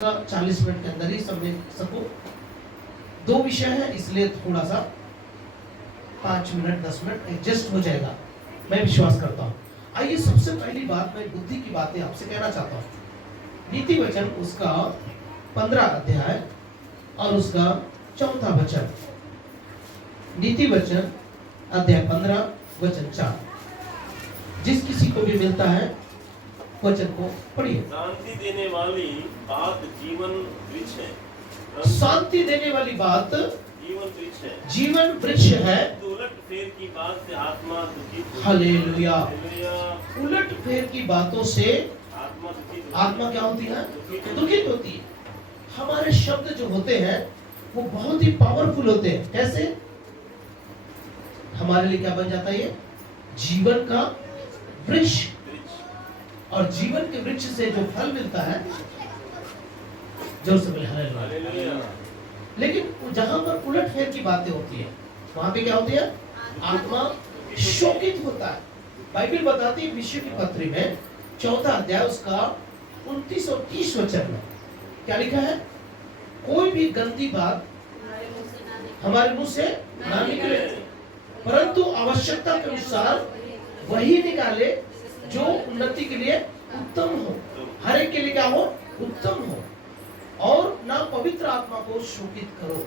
40 minute के अंदर ही समझ सको। दो विषय है इसलिए थोड़ा सा 5 मिनट 10 मिनट एडजस्ट हो जाएगा, मैं विश्वास करता हूँ। आइए सबसे पहली बात मैं बुद्धि की बातें आपसे कहना चाहता हूँ। नीति वचन उसका 15 अध्याय और उसका 4था वचन। नीति वचन अध्याय 15 वचन 4। जिस किसी को भी मिलता है वचन को पढ़िए। शांति देने वाली बात जीवन वृक्ष है। शांति देने वाली बात जीवन वृक्ष है। जीवन वृक्ष है। तो उलट फेर की बात से आत्मा दुखित होती है। हालेलुया। हालेलुया। उलट फेर की बातों से आत्मा दुखित आत्मा क्या होती है? दुखित होती है। हमारे शब्द जो होते हैं वो बहुत ही पावरफुल होते हैं। कैसे? हमारे लिए क्या बन जाता है? ये जीवन का वृक्ष, और जीवन के वृक्ष से जो फल मिलता है, जोर से बोले हालेलुया। लेकिन जहां पर उलट फेर की बातें होती है वहां पे क्या होती है? आत्मा शोकित होता है। बाइबल बताती है विषय की पत्री में 14 अध्याय उसका 29 और 30 वचन में क्या लिखा है? कोई भी गंदी बात हमारे मुंह से ना निकले, परंतु आवश्यकता के अनुसार वही निकाले जो उन्नति के लिए उत्तम हो, हर एक के लिए क्या हो? उत्तम हो। और ना पवित्र आत्मा को शोकित करो।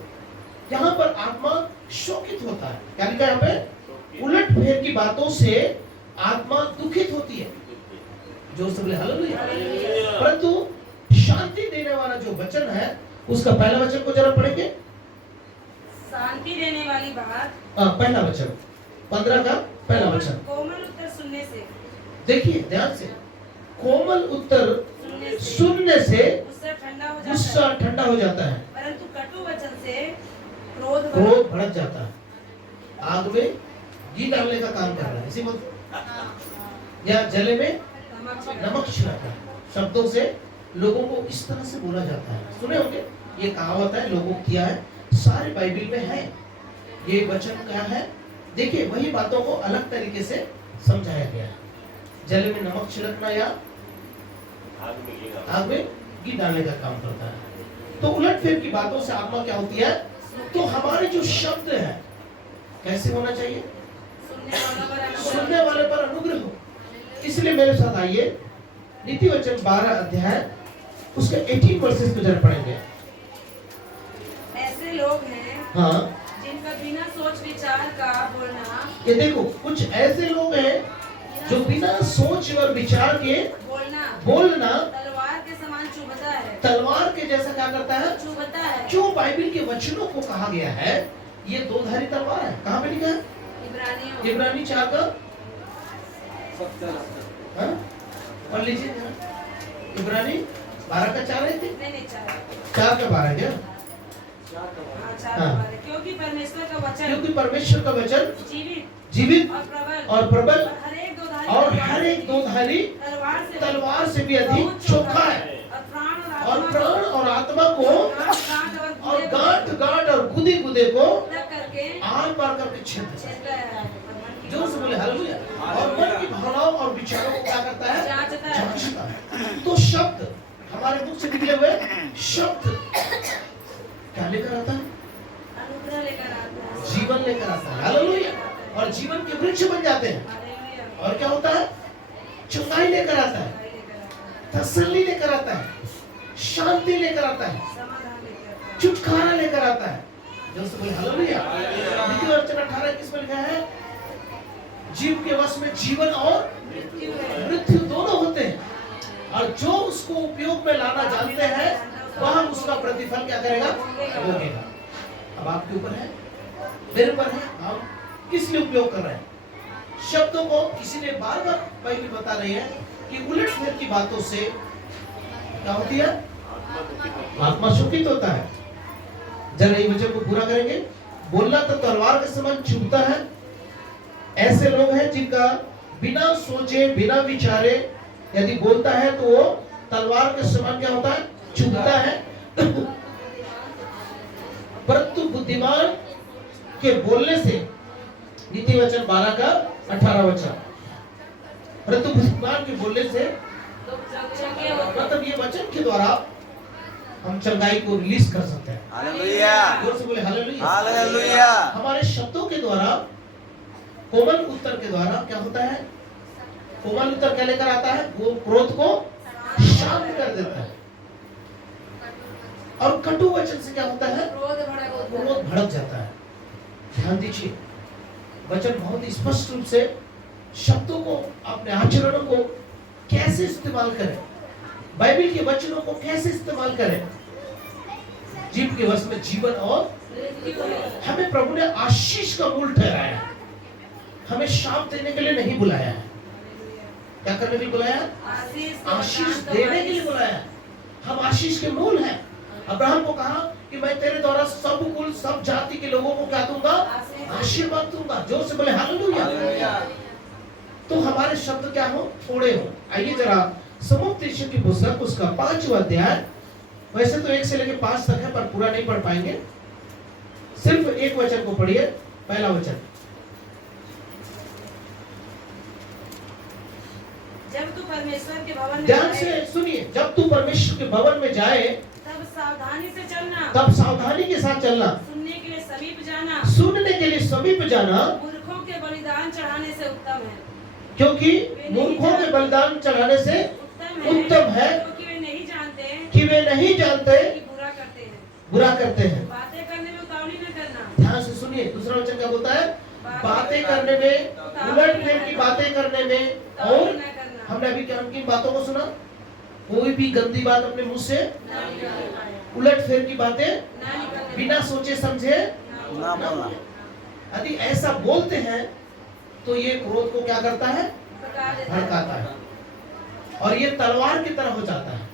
यहाँ पर आत्मा शोकित होता है। क्या लिखा है यहाँ पे? उलट फेर की बातों से आत्मा दुखित होती है। जो सब हालेलुया। परंतु शांति देने वाला जो वचन है उसका पहला वचन को जरा पढ़ेंगे। शांति देने वाली बात, पहला वचन 15 का पहला वचन। कोमल उत्तर सुनने से, देखिए ध्यान से, कोमल उत्तर सुनने से गुस्सा ठंडा हो जाता है, परंतु कटु वचन से क्रोध भड़क जाता है। आग में घी डालने का काम कर रहा है, इसी वक्त या जले में नमक छिड़का। शब्दों से लोगों को इस तरह से बोला जाता है। सुने होंगे ये कहावत है, लोगों किया है, सारे बाइबल में है। ये वचन क्या है? देखिए वही बातों को अलग तरीके से समझाया गया है। जले में नमक छिड़कना या आग में घी डालने का काम करता है। तो उलट फेर की बातों से आत्मा क्या होती है? तो हमारे जो शब्द है कैसे होना चाहिए? सुनने वाले पर अनुग्रह हो। इसलिए मेरे साथ आइए नीति वचन 12 अध्याय उसके 18 वर्सेस को जरा पढ़ेंगे। ऐसे लोग हैं, हाँ, जिनका बिना सोच विचार का बोलना, ये देखो कुछ ऐसे लोग हैं जो बिना सोच और विचार के बोलना तलवार के समान चुभता है। तलवार के जैसा क्या करता है? चुभता है। जो बाइबल के वचनों को कहा गया है ये दो-धारी तलवार है। कहाँ पे लिखा है? इब्रानी 4 का, हाँ? पढ़ लीजिए इब्रानी 12 का 4 है। नहीं 4 का 12 क्या? हाँ। क्योंकि परमेश्वर का वचन जीवित और प्रबल और हर एक दो-धारी तलवार से भी अधिक चोखा है, और प्राण और आत्मा को और गांठ और गुदे को आर पार करके छेदता है। जोर से बोले हालेलुया। और मन की भावनाओं और विचारों को क्या करता है? जांचता है। तो शब्द हमारे मुख से निकले हुए शब्द क्या लेकर आता है? अनुग्रह लेकर आता है, जीवन लेकर आता है। हालेलुया। और जीवन के वृक्ष बन जाते हैं। और क्या होता है? चंगाई लेकर आता है, तसल्ली लेकर आता है, शांति लेकर आता है, छुटकारा लेकर आता है। दोस्तों बोले हालेलुया। नीति वचन 18 किसमें लिखा है? जीव के वश में जीवन और मृत्यु दोनों होते हैं, और जो उसको उपयोग में लाना जानते हैं वह उसका प्रतिफल क्या करेगा? भोगेगा। अब आपके ऊपर है, मेरे ऊपर है, हम किस लिए उपयोग कर रहे हैं शब्दों को? इसीलिए बार बार बाइबल बता रही है कि उलट फेर की बातों से क्या होती है? आत्मा शोकित होता है। जरा ये वचन को पूरा करेंगे। बोलना तो तलवार के समान चुभता है। ऐसे लोग हैं जिनका बिना सोचे बिना विचारे यदि बोलता है तो वो तलवार के समान क्या होता है? चुभता है। परंतु बुद्धिमान के बोलने से, नीति वचन 12 का 18 वचन, परंतु बुद्धिमान के बोलने से मतलब ये वचन के द्वारा हम चंगाई को रिलीज कर सकते हैं। हालेलुया, जोर से बोले हालेलुया। हालेलुया। हमारे शब्दों के द्वारा, कोमल उत्तर के द्वारा क्या होता है? कोमल उत्तर क्या लेकर आता है? वो क्रोध को शांत कर देता है। और कटु वचन से क्या होता है? क्रोध भड़क जाता है। ध्यान दीजिए, वचन बहुत ही स्पष्ट रूप से शब्दों को, अपने आचरणों को कैसे इस्तेमाल करें, बाइबल के वचनों को कैसे इस्तेमाल करें। जीव के वश में जीवन और हमें प्रभु ने आशीष का मूल ठहराया है। हमें शाप देने के लिए नहीं बुलाया है। क्या करने के लिए बुलाया? आशीष देने के लिए बुलाया है। हम आशीष के मूल हैं। अब्राहम को कहा कि मैं तेरे द्वारा सब कुल, सब जाति के लोगों को क्या दूंगा? आशीर्वाद दूंगा। जोर से बोले हालेलुया। तो हमारे शब्द क्या हो? थोड़े हो। आइए जरा समुपदेशक की पुस्तक, उसका 5वां अध्याय, वैसे तो 1 से लेकर 5 तक है, पर पूरा नहीं पढ़ पाएंगे। सिर्फ एक वचन को पढ़िए, पहला वचन। जब तू परमेश्वर के भवन में ध्यान जाए, से सुनिए, जब तू परमेश्वर के भवन में जाए तब सावधानी से चलना, तब सावधानी के साथ चलना, सुनने के लिए समीप जाना, सुनने के लिए समीप जाना, मूर्खों के बलिदान चढ़ाने से उत्तम है। क्योंकि मूर्खों के बलिदान चढ़ाने से उत्तम है क्योंकि वे नहीं जानते कि वे नहीं जानते कि बुरा करते हैं। बुरा करते हैं। बातें करने में उतावली न करना। ध्यान से सुनिए, दूसरा वचन क्या बोलता है? बातें करने में, उलट फेर की बातें करने में, और उतावली न करना। हमने अभी क्या किन बातों को सुना? कोई भी गंदी बात अपने मुंह से, ना निकालने पाए, उलट फेर की बातें ना निकालने बिना सोचे समझे ना बोलना। यदि ऐसा बोलते हैं तो ये क्रोध को क्या करता है? भड़का देता है। भड़काता है, और ये तलवार की तरह हो जाता है।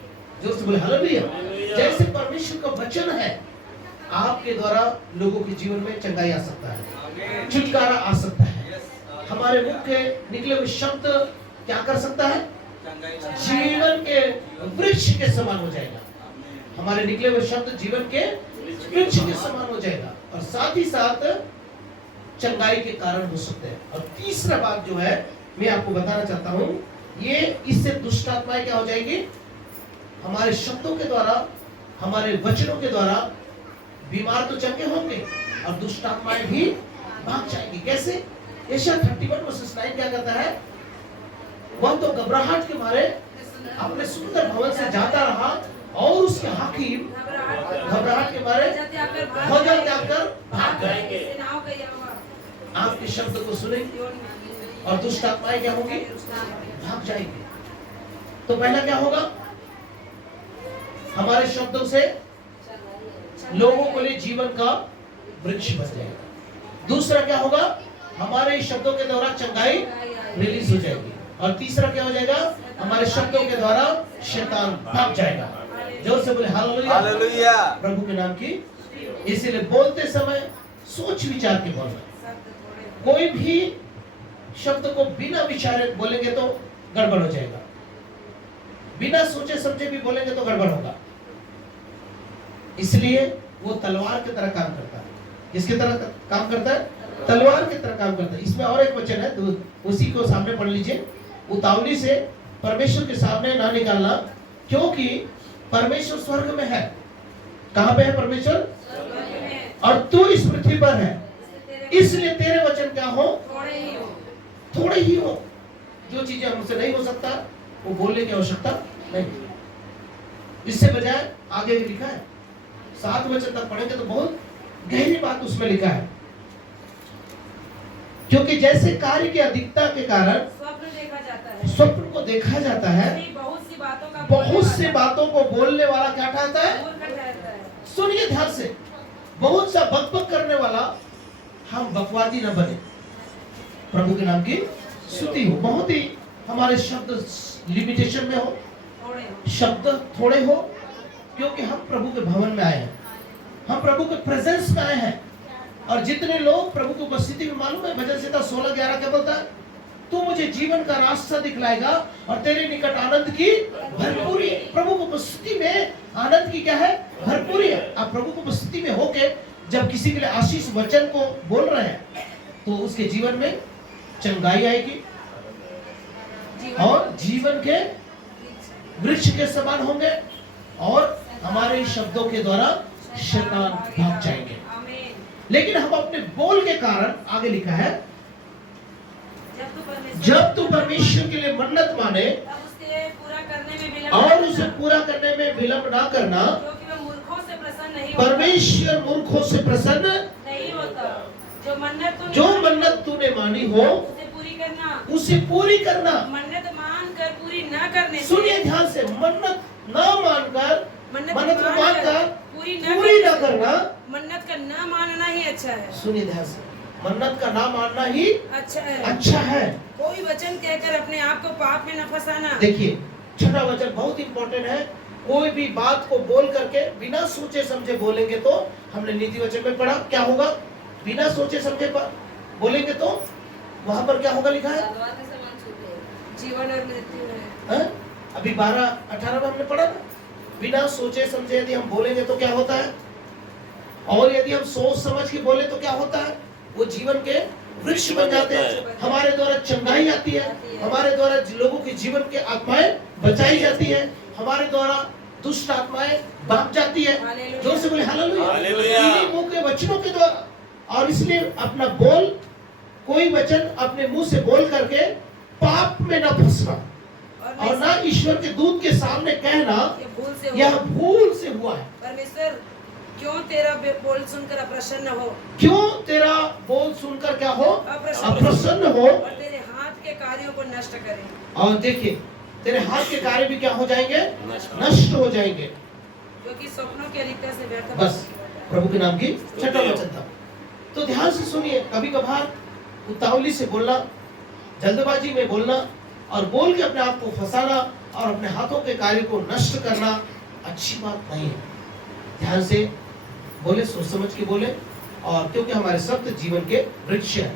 जो से बोले हालेलुया। जैसे परमेश्वर का वचन है, आपके द्वारा लोगों के जीवन में चंगाई आ सकता है, छुटकारा आ सकता है। हमारे मुख के निकले हुए शब्द क्या कर सकता है? जीवन के वृक्ष के समान हो जाएगा। हमारे निकले हुए शब्द जीवन के वृक्ष के समान हो जाएगा, और साथ ही साथ चंगाई के कारण हो सकते हैं। और तीसरा बात जो है मैं आपको बताना चाहता हूं, ये इससे दुष्ट आत्माएं क्या हो जाएगी? हमारे शब्दों के द्वारा, हमारे वचनों के द्वारा बीमार तो चंगे होंगे और दुष्ट आत्माएं भी भाग जाएंगी। कैसे? यशायाह 31:9 क्या कहता है? वह तो घबराहट के मारे अपने सुंदर भवन से जाता रहा, और उसके हाकिम घबराहट के मारे भोजन त्याग कर भाग गए। सेनाओं का यहोवा आपके शब्द को सुनेंगे और दुष्ट आत्माएं क्या होंगी? भाग जाएंगे। तो पहला क्या होगा? हमारे शब्दों से लोगों के लिए जीवन का वृक्ष बन जाएगा। दूसरा क्या होगा? हमारे शब्दों के द्वारा चंगाई रिलीज हो जाएगी। और तीसरा क्या हो जाएगा? हमारे शब्दों के द्वारा शैतान भाग जाएगा। जोर से बोले हालेलुया। हालेलुया। प्रभु के नाम की। इसीलिए बोलते समय सोच विचार के बोलना। कोई भी शब्द को बिना विचारे बोलेंगे तो गड़बड़ हो जाएगा, बिना सोचे समझे भी बोलेंगे तो गड़बड़ होगा। इसलिए वो तलवार की तरह काम करता है। किसकी तरह काम करता है? तलवार की तरह काम करता है। इसमें और एक वचन है, तो उसी को सामने पढ़ लीजिए। उतावली से परमेश्वर के सामने ना निकालना, क्योंकि परमेश्वर स्वर्ग में है। कहां पे है परमेश्वर? और तू इस पृथ्वी पर है, इसलिए तेरे वचन क्या हो? थोड़े ही हो। जो चीजें हमसे नहीं हो सकता वो बोलने की आवश्यकता नहीं। इससे बजाय आगे भी लिखा है, 7 वचन तक पढ़ेंगे तो बहुत गहरी बात उसमें लिखा है। क्योंकि जैसे कार्य की अधिकता के कारण स्वप्न को देखा जाता है, बहुत सी बातों को बोलने वाला क्या ठहरता है? सुनिए ध्यान से, बहुत सा बकबक करने वाला, हम बकवादी न बने। प्रभु के नाम की स्तुति हो। बहुत ही हमारे शब्द लिमिटेशन में हो, शब्द थोड़े हो, क्योंकि हम प्रभु के भवन में आए हैं, हम प्रभु के प्रेजेंस में आए हैं। और जितने लोग प्रभु की उपस्थिति में, मालूम है भजन संहिता 16:11 क्या बोलता है? तू मुझे जीवन का रास्ता दिखलाएगा और तेरे निकट आनंद की भरपूरी है। प्रभु की उपस्थिति में आनंद की क्या है? भरपूरी है। आप प्रभु की उपस्थिति में होके जब किसी के लिए आशीष वचन को बोल रहे हैं तो उसके जीवन में चंगाई आएगी और जीवन के वृक्ष के समान होंगे, और हमारे शब्दों के द्वारा शैतान भाग जाएंगे। आमीन। लेकिन हम अपने बोल के कारण, आगे लिखा है, जब तू परमेश्वर के लिए मन्नत माने तब उसे पूरा करने में विलंब और न उसे करना, पूरा करने में विलंब ना करना, क्योंकि वह मूर्खों से प्रसन्न नहीं होता। परमेश्वर मूर्खों से प्रसन्न नहीं होता। जो मन्नत तूने जो मानी हो, मन्नत तूने मानी हो उसे पूरी करना। उसे पूरी करना। मन्नत मान कर पूरी न करने से, सुनिए ध्यान से, मन्नत ना मानकर, मन्नत मन्नत को मानकर पूरी पूरी न न करना। मन्नत का न मानना ही अच्छा है। सुनिए ध्यान से, मन्नत का ना मानना ही अच्छा है। अच्छा है। कोई वचन कहकर अपने आप को पाप में न फंसाना। देखिए, छठा वचन बहुत इंपॉर्टेंट है। कोई भी बात को बोल करके बिना सोचे समझे बोलेंगे तो, हमने नीति वचन में पढ़ा क्या होगा, बिना सोचे समझे बोलेंगे तो वहां पर क्या होगा लिखा है, जीवन और मृत्यु है। है? अभी 12-18 में हमने पढ़ा ना, बिना सोचे समझे यदि हम बोलेंगे तो क्या होता है, और यदि हम सोच समझ के बोले तो क्या होता है, वो जीवन के वृक्ष बन जाते हैं। हमारे द्वारा चंगाई आती है, हमारे द्वारा लोगों के जीवन के आत्माएं बचाई जाती है, हमारे द्वारा दुष्ट आत्माएं भाग जाती है। जोर से बोले हालेलुया। इन्हीं मुंह के वचनों के द्वारा। और इसलिए अपना बोल, कोई वचन अपने मुंह से बोल करके पाप में न फंसना, और ना ईश्वर के दूत के सामने कहना यह भूल से हुआ है। परमेश्वर क्यों तेरा बोल सुनकर अप्रसन्न हो, क्यों तेरा बोल सुनकर क्या हो, अप्रसन्न हो, और तेरे हाथ के कार्यों को नष्ट करे। और देखिए तेरे हाथ के कार्य भी क्या हो जाएंगे, नष्ट हो जाएंगे, क्योंकि स्वप्नों की अधिकता से व्यर्थ। बस प्रभु के नाम की छठा वचन था। तो ध्यान से सुनिए, कभी कभार उतावली से बोलना, जल्दबाजी में बोलना और बोल के अपने आप को फंसाना और अपने हाथों के कार्य को नष्ट करना अच्छी बात नहीं है। ध्यान से बोले, सोच समझ के बोले, और क्योंकि हमारे शब्द जीवन के वृक्ष है।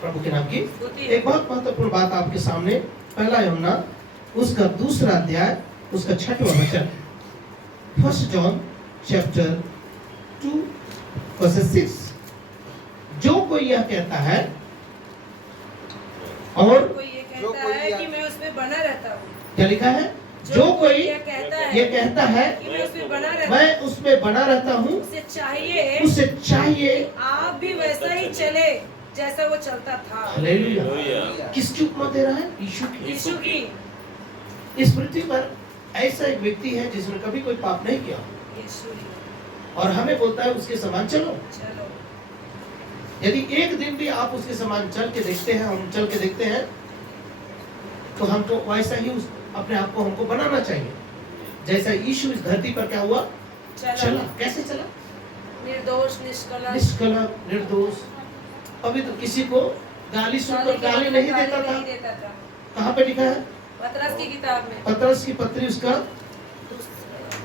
प्रभु के नाम की एक बहुत महत्वपूर्ण बात आपके सामने, पहला यूहन्ना उसका 2 अध्याय उसका 6वां वचन, 1 जॉन चैप्टर 2:6, जो कोई यह कहता है और कोई ये कहता है कि मैं उसमें बना रहता हूँ, क्या लिखा है, जो कोई ये कहता है कि मैं उसमें बना रहता हूँ, मैं उसमें बना रहता हूँ, उसे उसे चाहिए आप भी वैसा ही चले जैसा वो चलता था। हालेलुया। किसकी उपमा दे रहा है, यीशु की। यीशु की। इस पृथ्वी पर ऐसा एक व्यक्ति है जिसने कभी कोई पाप नहीं किया, यीशु ही। और हमें बोलता है उसके समान चलो। चलो। यदि एक दिन भी आप उसके समान चल के देखते हैं, हम चल के देखते हैं, तो हमको वैसा ही अपने आप को हमको बनाना चाहिए, जैसा यीशु इस धरती पर क्या हुआ, चला। कैसे चला, निर्दोष, निष्कलंक, निष्कलंक, निर्दोष, पवित्र, किसी को गाली सुनकर गाली नहीं देता था। कहाँ पे लिखा है, पतरस की किताब में, पतरस की पत्री, उसका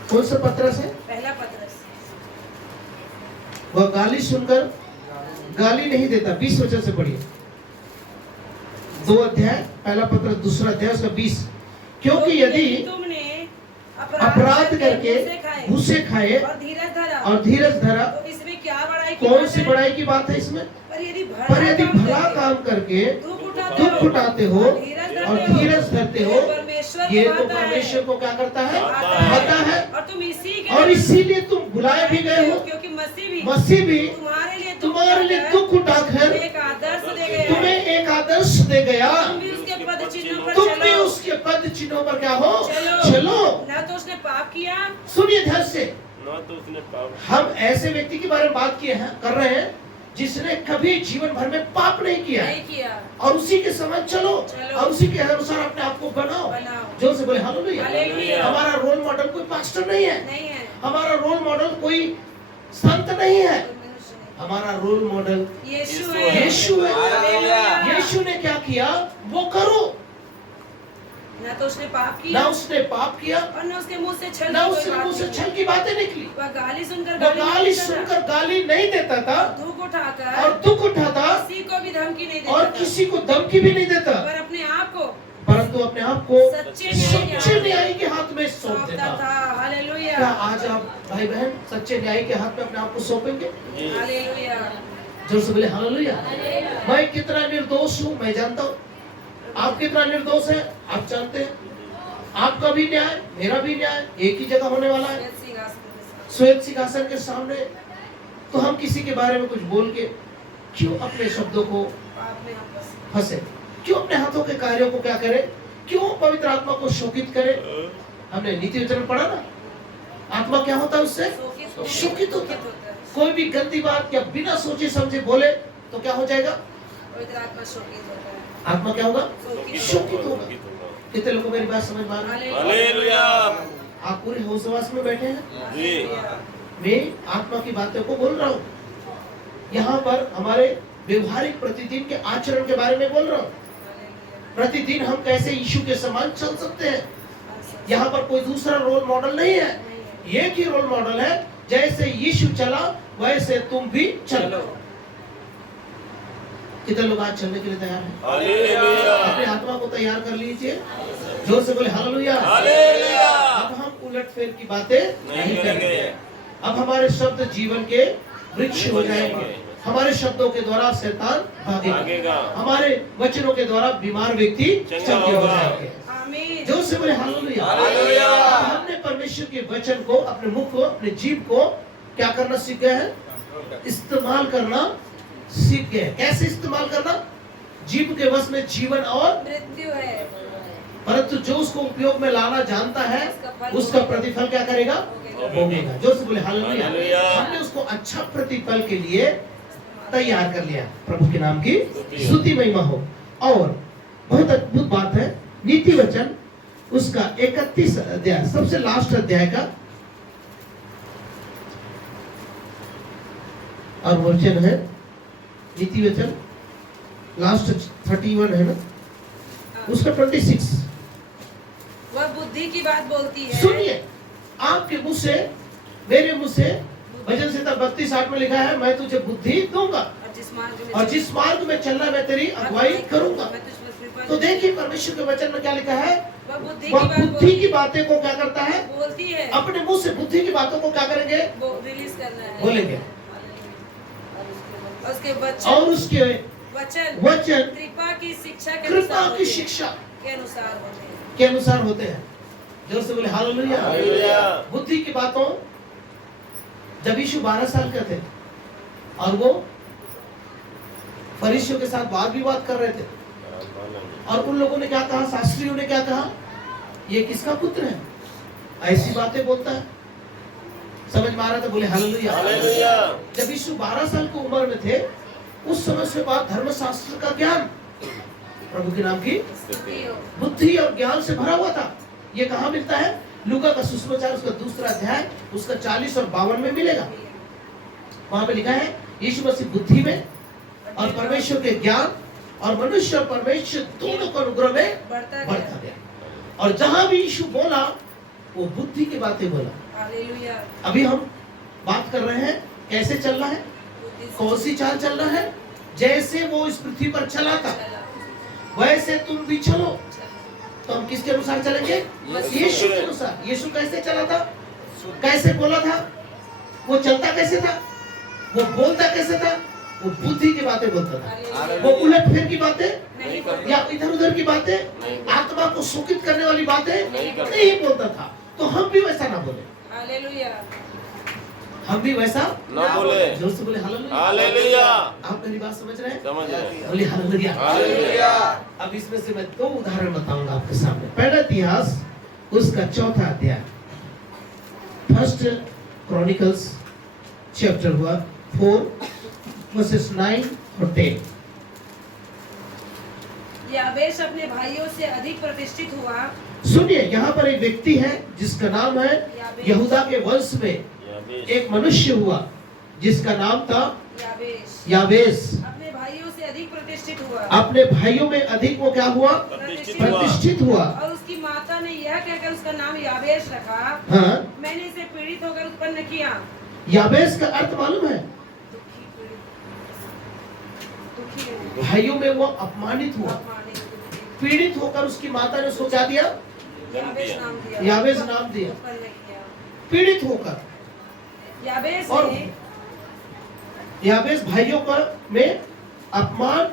कौन सा पतरस है, पहला पतरस। वह गाली सुनकर गाली नहीं देता। 20 वचन से पढ़िए, 2 अध्याय, पहला पत्र 2 अध्याय उसका 20, क्योंकि यदि तुमने अपराध करके भूसे खाए और धीरज धरा, तो इसमें क्या बड़ाई की कौन बात सी है? बड़ाई की बात है इसमें, पर यदि भला काम करके दुख उठाते हो और धीरज धरते हो, ये तो परमेश्वर को क्या करता है, आता है। और तुम और इसीलिए तुम बुलाए भी गए हो, क्योंकि मसीह भी तुम्हारे लिए दुख उठाकर एक आदर्श दे गया। तुम्हें एक आदर्श दे गया। तुम भी उसके पद चिन्हों पर तुम भी चलो। उसके पद चिन्हों पर क्या हो, चलो। चलो। ना तो उसने पाप किया, सुनिए ध्यान से, ना तो उसने पाप, हम ऐसे व्यक्ति के बारे में बात किए हैं, कर रहे हैं जिसने कभी जीवन भर में पाप नहीं किया, नहीं किया, और उसी के समझ चलो, चलो। और उसी के अनुसार अपने आप को बनाओ। जोर से बोले हालेलुया। हालेलुया। हमारा रोल मॉडल कोई पास्टर नहीं है, नहीं है, हमारा रोल मॉडल कोई संत नहीं है, कोई मनुष्य नहीं। हमारा रोल मॉडल यीशु है। यीशु है। हालेलुया। यीशु ने क्या किया वो करो। ना तो उसने पाप किया, ना उसने पाप किया, और ना उसके मुंह से छल ना की कोई उसके बात मुंह से निकली। छल की बातें निकली। वह गाली सुनकर वो नहीं गाली देता था। सुनकर गाली नहीं देता था, दुख उठाकर और दुख उठाता, किसी को भी धमकी नहीं देता और था। किसी को धमकी भी नहीं देता, पर अपने आप को परंतु अपने आप को सच्चे न्याय के हाथ में सौंप सौंपता देता। था। हालेलुया। क्या आज आप भाई बहन सच्चे न्याय के हाथ में अपने आप को सौंपेंगे? हालेलुया। जोर से बोले हालेलुया। मैं कितना निर्दोष हूँ मैं जानता हूँ, आप कितना निर्दोष है आप जानते हैं। आपका भी न्याय, मेरा भी न्याय एक ही जगह होने वाला है। सिंहासन श्वेत सिंहासन के सामने, तो हम किसी के बारे में कुछ बोल के क्यों अपने शब्दों को पाप में हम फंसे। फंसे, क्यों अपने हाथों के कार्यों को क्या करें, क्यों पवित्र आत्मा को शोकित करें। हमने नीति वचन में पढ़ा ना, आत्मा क्या होता है उससे शोकित होता है। कोई भी गंदी बात या बिना सोचे समझे बोले तो क्या हो जाएगा, पवित्र आत्मा शोकित होता है। आत्मा क्या होगा, शोकित होगा। शोकित होगा। कितने लोगों को मेरी बात समझ में आ रही है? हालेलुया। आप पूरे होश हवास में बैठे हैं। जी। मैं आत्मा की बातों को बोल रहा हूँ, यहाँ पर हमारे व्यवहारिक प्रतिदिन के आचरण के बारे में बोल रहा हूँ। प्रतिदिन हम कैसे यीशु के समान चल सकते हैं। यहाँ पर कोई दूसरा रोल मॉडल नहीं है, एक ही रोल मॉडल है। जैसे यीशु चला वैसे तुम भी चलो। कितने लोग आज चलने के लिए तैयार हैं? हालेलुया। अपने आत्मा को तैयार कर लीजिए, जोर से बोले हालेलुया। हालेलुया। अब हम उलट फेर की बातें नहीं करेंगे। अब हमारे शब्द जीवन के वृक्ष हो जाएंगे। हमारे शब्दों के द्वारा शैतान भागेगा, हमारे वचनों के द्वारा बीमार व्यक्ति चंगे हो जाएंगे। आमीन। जोर से बोले हालेलुया। हालेलुया। हमने परमेश्वर के वचन को, अपने मुख को, अपने जीभ को क्या करना सीख गए हैं, इस्तेमाल करना सीख गए। कैसे इस्तेमाल करना, जीभ के वश में जीवन और मृत्यु है, परंतु जो उसको उपयोग में लाना जानता है उसका प्रतिफल क्या करेगा, भोगेगा। जोर से बोले हालेलुया। हमने उसको अच्छा प्रतिफल के लिए तैयार कर लिया। प्रभु के नाम की स्तुति महिमा हो। और बहुत अद्भुत बात है, नीति वचन उसका 31 अध्याय, सबसे लास्ट अध्याय का और वचन है, नीति वचन लास्ट 31 है ना, उसका 26। वह बुद्धि की बात बोलती है। सुनिए, आपके मुंह से, मेरे मुंह से, भजन संहिता 32:8 में लिखा है, मैं तुझे बुद्धि दूंगा और जिस मार्ग में चलना मैं तेरी अगुवाई करूंगा। तो देखिए परमेश्वर के वचन में क्या लिखा है, वह बुद्धि की बातें को क्या करता है, बोलती है। अपने मुंह से बुद्धि की बातों को क्या करेंगे, वो रिलीज करना है, बोलेंगे। उसके और उसके वचन कृपा की शिक्षा के कृपा अनुसार की शिक्षा के अनुसार होते हैं। के अनुसार होते हैं। जोर से बोले हालेलुया। हालेलुया। बुद्धि की बातों, जब यीशु 12 साल के थे और वो फरीसियों के साथ वाद विवाद कर रहे थे, और उन लोगों ने क्या कहा, शास्त्रियों ने क्या कहा, ये किसका पुत्र है, ऐसी बातें बोलता है। समझ में आ रहा था? बोले हालेलुया। हालेलुया। जब यीशु 12 साल की उम्र में थे, उस समय से बाद धर्मशास्त्र का ज्ञान, प्रभु के नाम की बुद्धि और ज्ञान से भरा हुआ था। ये कहाँ मिलता है, लूका का सुसमाचार उसका 2 अध्याय उसका 40 और 52 में मिलेगा। वहां पे लिखा है यीशु मसीह बुद्धि में और परमेश्वर के ज्ञान और मनुष्य और परमेश्वर दोनों को अनुग्रह में बढ़ता गया। और जहां भी यीशु बोला वो बुद्धि की बातें बोला। हालेलुया। अभी हम बात कर रहे हैं कैसे चलना है, कौन सी चाल चलना है। जैसे वो इस पृथ्वी पर चला था वैसे तुम भी चलो। तो हम किसके अनुसार चलेंगे, यीशु के अनुसार। यीशु कैसे चला था, कैसे बोला था, वो चलता कैसे था, वो बोलता कैसे था, वो बुद्धि की बातें बोलता था। वो उलट फेर की बातें या इधर उधर की बातें, आत्मा को सुखित करने वाली बातें नहीं बोलता था। तो हम भी वैसा ना बोले, हालेलुया। हम भी वैसा ना बोले। जोर से बोले हालेलुया। हालेलुया। आप मेरी बात समझ रहे हैं, समझ रहे। बोले हालेलुया। हालेलुया। अब इसमें से मैं 2 उदाहरण बताऊंगा आपके सामने। पहला इतिहास उसका 4 अध्याय, 1 क्रॉनिकल्स चैप्टर 4 वर्सेस 9 और 10। याबेश अपने भाइयों से अधिक प्रतिष्ठित हुआ। सुनिए, यहाँ पर एक व्यक्ति है जिसका नाम है, यहूदा के वंश में एक मनुष्य हुआ जिसका नाम था याबेश। अपने भाइयों से अधिक प्रतिष्ठित हुआ। अपने भाइयों में अधिक वो क्या हुआ, प्रतिष्ठित हुआ। और उसकी माता ने यह कहकर उसका नाम याबेश रखा, हाँ, मैंने इसे पीड़ित होकर उत्पन्न किया। याबेश का अर्थ मालूम है, दुखी भाइयों में वो अपमानित हुआ, पीड़ित होकर उसकी माता ने उसको क्या दिया, याबेश नाम दिया। याबेश नाम दिया, उत्पन्न किया। पीड़ित होकर। याबेश और ने याबेश भाइयों का में अपमान,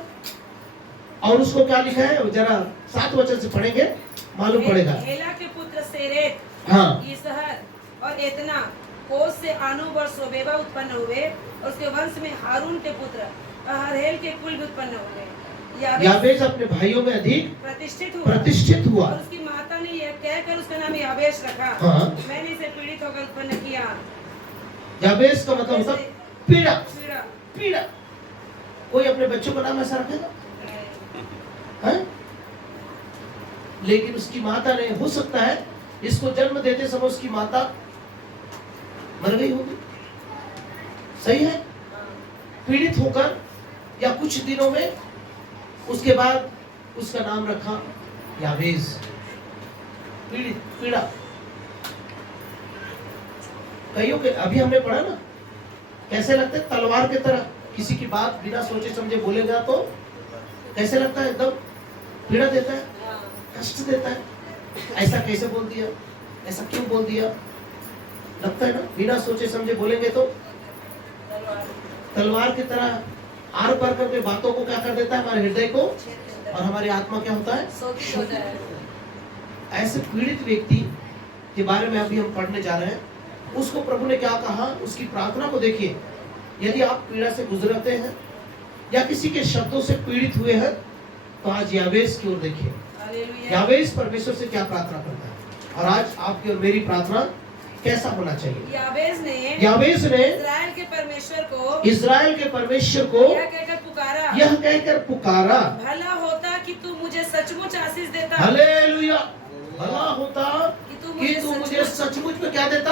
और उसको क्या लिखा है जरा 7 वचन से पढ़ेंगे मालूम पड़ेगा। हेला के पुत्र सेरेत, हाँ, इसहर और एतना कोस से आनूब और सोबेबा उत्पन्न हुए और उसके वंश में हारून के पुत्र हरहेल के कुल भी उत्पन्न हुए। याबेश अपने भाइयों में अधिक प्रतिष्ठित हुआ और उसकी माता ने यह कहकर उसका नाम याबेश रखा। हाँ। मैंने इसे पीड़ित होकर उत्पन्न किया। याबेश का मतलब होता पीड़ा। पीड़ा पीड़ा। कोई अपने बच्चों का नाम ऐसा रखेगा? है? लेकिन उसकी माता ने, हो सकता है इसको जन्म देते समय उसकी माता मर गई होगी। सही है? पीड़ित होकर या कुछ दिनों में उसके बाद उसका नाम रखा याबेश, पीड़ित, पीड़ा। कईयों के अभी हमने पढ़ा ना, कैसे लगते हैं? तलवार की तरह। किसी की बात बिना सोचे समझे बोलेगा तो कैसे लगता है? एकदम पीड़ा देता है, कष्ट देता है। ऐसा कैसे बोल दिया, ऐसा क्यों बोल दिया, लगता है ना। बिना सोचे समझे बोलेंगे तो तलवार की तरह आर पार करके बातों को क्या कर देता है? हमारे हृदय को और हमारी आत्मा क्या होता है? ऐसे पीड़ित व्यक्ति के बारे में अभी हम पढ़ने जा रहे हैं। उसको प्रभु ने क्या कहा, उसकी प्रार्थना को देखिए। यदि आप पीड़ा से गुजरते हैं या किसी के शब्दों से पीड़ित हुए हैं तो आज याबेश की ओर देखिए। याबेश परमेश्वर से क्या प्रार्थना करता है और आज आपकी और मेरी प्रार्थना कैसा होना चाहिए? याबेश ने इस्राएल के परमेश्वर को यह कहकर पुकारा, भला होता कि तू मुझे सचमुच आशीष देता। हालेलुया। भला होता कि तू मुझे सचमुच में क्या देता?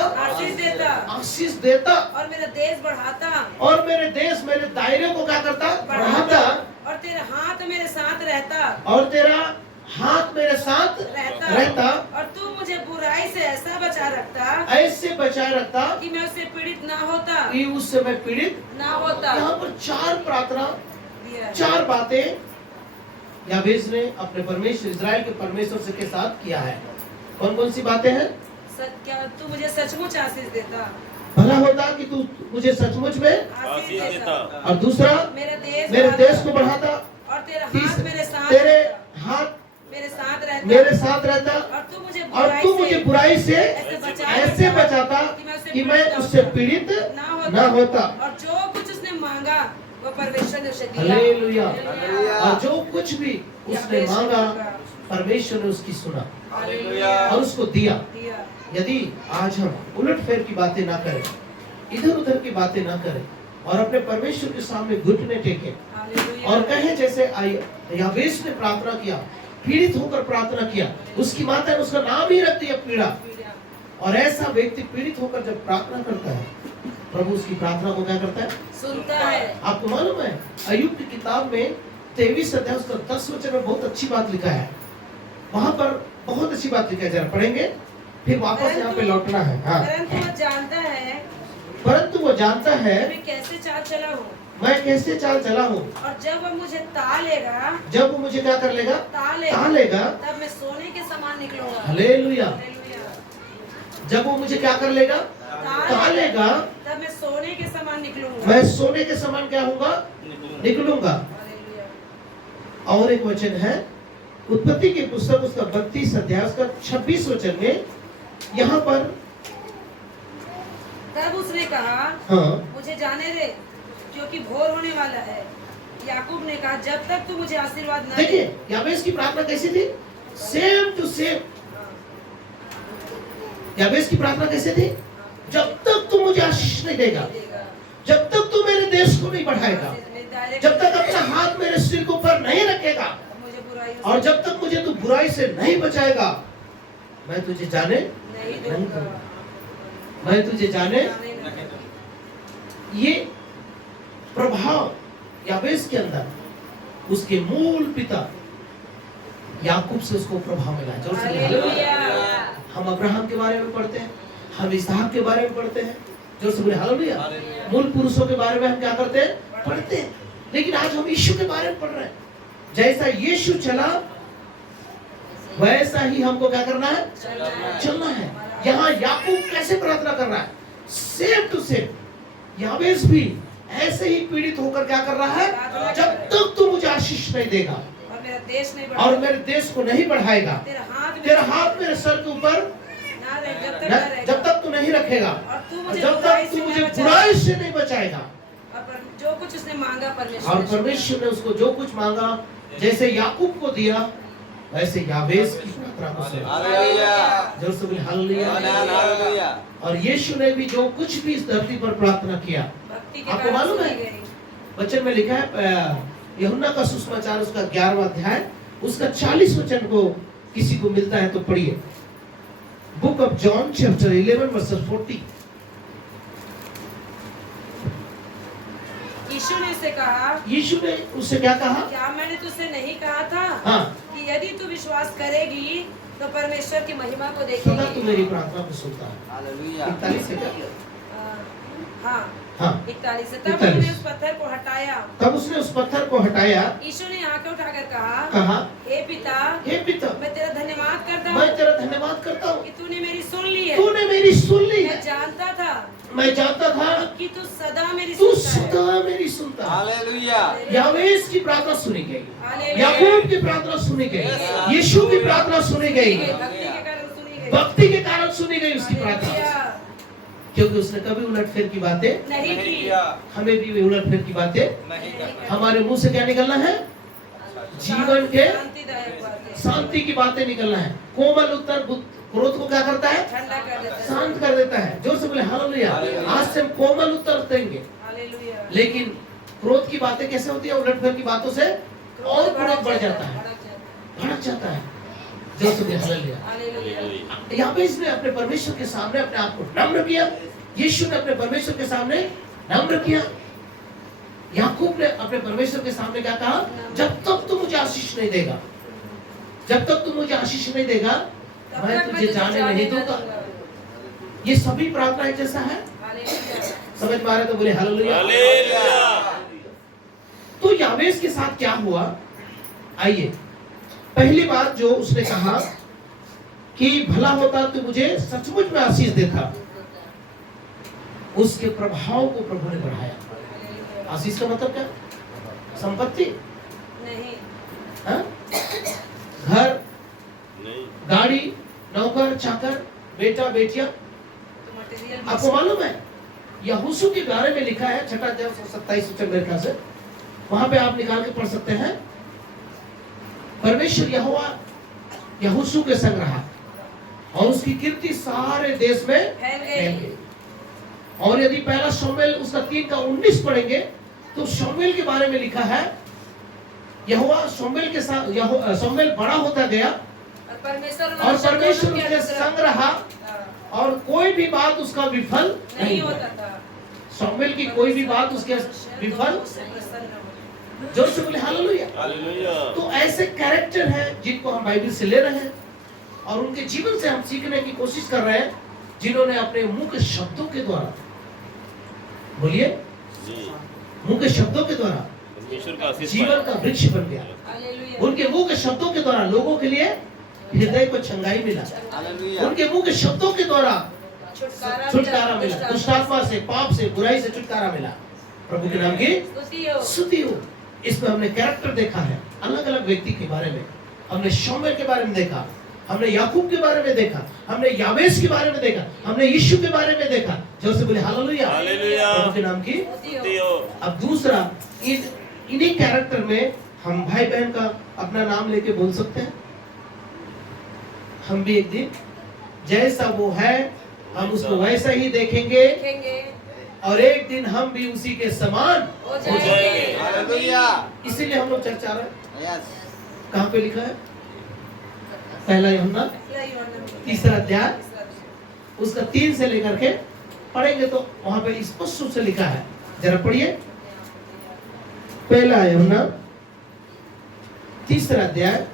आशीष देता और मेरा देश बढ़ाता और मेरे देश, मेरे दायरे को क्या करता? बढ़ाता और तेरा हाथ मेरे साथ रहता और तेरा हाथ मेरे साथ रहता और तू मुझे बुराई से ऐसा बचा रखता, ऐसे बचाए रखता कि मैं उससे पीड़ित ना होता, कि उससे मैं पीड़ित ना होता। यहाँ पर चार प्रार्थना, चार बातें याबेश ने अपने परमेश्वर, इस्राएल के परमेश्वर से के साथ किया है। कौन कौन सी बातें हैं? क्या तू मुझे सचमुच आशीष देता, भला होता कि तू मुझे सचमुच में आशीष देता और दूसरा मेरे देश को बढ़ाता और तेरा हाथ मेरे साथ तेरे हाथ मेरे साथ रहता और तू मुझे बुराई से ऐसे बचाता कि मैं उससे पीड़ित ना होता। और जो कुछ उसने मांगा वो परमेश्वर ने उसे दिया। हालेलुया। और जो कुछ भी उसने मांगा परमेश्वर ने उसकी सुना और उसको दिया। यदि आज हम उलट फेर की बातें ना करें, इधर उधर की बातें ना करें और अपने परमेश्वर के सामने घुटने टेकें और कहें जैसे याबेश ने प्रार्थना किया, पीड़ित होकर प्रार्थना किया, उसकी माता ने उसका नाम ही रख दिया पीड़ा। और ऐसा व्यक्ति पीड़ित होकर जब प्रार्थना करता है, प्रभु उसकी प्रार्थना को क्या करता है? सुनता है। आपको मालूम है अय्यूब की किताब में 23 अध्याय उसका 10 वचन में बहुत अच्छी बात लिखा है। वहां पर बहुत अच्छी बात लिखा है, जरा पढ़ेंगे फिर वापस यहाँ पे लौटना है। हाँ। परंतु वो जानता है मैं कैसे चाल चला हूँ और जब वो मुझे तालेगा, जब वो मुझे क्या कर लेगा? तालेगा तब मैं सोने के समान निकलूंगा। हालेलुया। जब वो मुझे क्या कर लेगा? तालेगा तब मैं सोने के समान निकलूंगा। मैं सोने के समान क्या होगा? निकलूंगा। और एक वचन है उत्पत्ति की पुस्तक उसका 32 अध्याय उसका 26 वचन में, यहाँ पर तब उसने कहा, हाँ, मुझे जाने दे क्योंकि भोर होने वाला है। याकूब ने कहा, जब तक तू मुझे आशीर्वाद न दे। देखिए याबेश की प्रार्थना कैसी थी? Same to same. याबेश की प्रार्थना कैसे थी? जब तक तू मुझे आशीष नहीं देगा, जब तक तू मेरे देश को नहीं बढ़ाएगा, जब तक अपना हाथ मेरे सिर के ऊपर नहीं रखेगा और जब तक मुझे तू बुराई से नहीं बचाएगा, मैं तुझे जाने नहीं दूंगा। मैं तुझे जाने। ये प्रभाव याबेश के अंदर उसके मूल पिता याकूब से उसको प्रभाव मिला। जो हम अब्राहम के बारे में पढ़ते हैं, हम इसहाक के बारे में पढ़ते हैं, जो से बोले हालेलुया। मूल पुरुषों के बारे में हम क्या करते हैं? पढ़ते हैं। लेकिन आज हम यीशु के बारे में पढ़ रहे हैं। जैसा यीशु चला वैसा ही हमको क्या करना है? चलना है। यहाँ याकूब कैसे प्रार्थना कर रहा है? सेम टू सेम याबेश भी ऐसे ही पीड़ित होकर क्या कर रहा है? जब तक तू मुझे आशीष नहीं देगा और मेरे देश को नहीं बढ़ाएगा, तेरा हाथ मेरे सर के ऊपर जब तक तू नहीं रखेगा, और तू और मुझे जब बुराई तक से तू मुझे न बचाए। बुराई से नहीं बचाएगा। जो कुछ उसने मांगा परमेश्वर और ने परमेश्वर ने उसको जो कुछ मांगा, जैसे याकूब को दिया, वैसे याबेस की प्रार्थना को सुना। हालेलुया। जोर से बोले हालेलुया। हालेलुया। और यीशु ने भी जो कुछ भी इस धरती पर प्रार्थना किया, भक्ति के आपको कारण मालूम सुनी है? गई। वचन में लिखा है, यूहन्ना का सुसमाचार उसका 11वां अध्याय उसका 40 वचन को किसी को मिलता है तो पढ़िए। Book of John chapter 11 verse 40। Yeshu ने उससे कहा, यीशु ने उससे क्या कहा? क्या मैंने तुझसे नहीं कहा था हाँ, कि यदि तू विश्वास करेगी तो परमेश्वर की महिमा को सदा तू देखेगी। मेरी प्रार्थना को सुनता है। हालेलुया। 41 है क्या? हाँ, हाँ। 41 से तब 41। उसने उस पत्थर को हटाया। तब उसने उस पत्थर को हटाया, यीशु ने आंखें उठाकर कहा, कहा, हे पिता, हे पिता, मैं तेरा धन्यवाद करता मैं हूँ तेरा धन्यवाद करता हूँ कि तूने मेरी सुन ली है। तूने मेरी सुन ली मैं है। जानता था मैं जानता था कि तू सदा मेरी तू सुनता है। सदा मेरी सुनता है। हालेलुया। यावेस की प्रार्थना सुनी गई, हालेलुया। याकूब की प्रार्थना सुनी गई, यीशु की प्रार्थना सुनी गई, भक्ति के कारण सुनी गई। भक्ति के कारण सुनी गई उसकी प्रार्थना, हालेलुया। क्योंकि उसने कभी उलटफेर की बातें, नहीं की। हमें भी उलटफेर की बातें नहीं करना। हमारे मुंह से क्या निकलना है? जीवन के शांतिदायक बातें। शांति की बातें निकलना है। कोमल उत्तर क्रोध को क्या करता है? ठंडा कर देता है। शांत कर देता है। जोर से बोले हालेलुया। आज से हम कोमल उत्तर देंगे, हालेलुया। लेकिन क्रोध की बातें कैसे होती है? उलटफेर की बातों से और क्रोध बढ़ जाता है, भड़क जाता है। जोर से बोले हालेलुया। हालेलुया। यहाँ पे इसने अपने परमेश्वर के सामने अपने आप को नम्र किया। यीशु ने अपने परमेश्वर के सामने नम्र किया। याकूब ने अपने परमेश्वर के सामने क्या कहा? जब तक तू मुझे आशीष नहीं देगा, जब तक तू मुझे आशीष नहीं देगा, मैं तुझे जाने नहीं दूंगा। ये सभी प्रार्थना एक जैसा है। हालेलुया। समझ में आ रहे तो बोले हालेलुया। हालेलुया। तो यावेस के साथ क्या हुआ? आइए, पहली बात जो उसने कहा कि भला होता तो मुझे सचमुच में आशीष देता, उसके प्रभाव को प्रभु ने बढ़ाया। आशीष का मतलब क्या? संपत्ति नहीं। हाँ? घर, नहीं। गाड़ी, नौकर चाकर, बेटा बेटियां। तो मटेरियल आपको मालूम है यहोशू के बारे में लिखा है 6 अध्याय 27 वचन मेरे ख्याल से, वहां पे आप निकाल के पढ़ सकते हैं। परमेश्वर यहोवा यहोशू के संग रहा और उसकी कीर्ति सारे देश में फैल फैल गई। गई। और यदि पहला शमूएल उसका 3 का 19 पढ़ेंगे तो शमूएल के बारे में लिखा है, यहोवा शमूएल के साथ शमूएल बड़ा होता गया और परमेश्वर उसके संग रहा और कोई भी बात उसका विफल नहीं होता था। शमूएल की कोई भी बात उसके विफल। जोर से बोले हालेलुया। हालेलुया। तो ऐसे कैरेक्टर हैं जिनको हम बाइबल से ले रहे हैं और उनके जीवन से हम सीखने की कोशिश कर रहे हैं, जिन्होंने अपने मुंह के शब्दों के द्वारा, बोलिए, जी। मुंह के शब्दों के द्वारा परमेश्वर का आशीष जीवन का वृक्ष बन गया। हालेलुया। उनके मुंह के शब्दों के द्वारा लोगों के लिए हृदय को छंगाई मिला। हालेलुया। उनके मुंह के शब्दों के द्वारा छुटकारा मिला, दुष्ट दुष्टात्मा से, पाप से, बुराई से छुटकारा मिला। प्रभु के नाम की स्तुति हो। स्तुति हो। इसमें हमने कैरेक्टर देखा है, अलग अलग व्यक्ति के बारे में। हमने शमूएल के बारे में देखा, हमने याकूब के बारे में देखा, हमने यावेस के बारे में देखा, हमने यीशु के बारे में देखा। जोर से बोले हालेलुया। हालेलुया। प्रभु के नाम की स्तुति हो। अब दूसरा, इन्हीं कैरेक्टर में हम भाई बहन का अपना नाम लेके बोल सकते हैं। हम भी एक दिन जैसा वो है हम उसको वैसा ही देखेंगे देखेंगे और एक दिन हम भी उसी के समान हो जाएंगे। जाएंगे। हालेलुया। इसीलिए हम लोग चर्चा रहे हैं। यस। कहाँ पे लिखा है? पहला यूहन्ना 3 अध्याय उसका 3 से लेकर के पढ़ेंगे तो वहां पे स्पष्ट रूप से लिखा है। जरा पढ़िए। पहला यूहन्ना 3 अध्याय।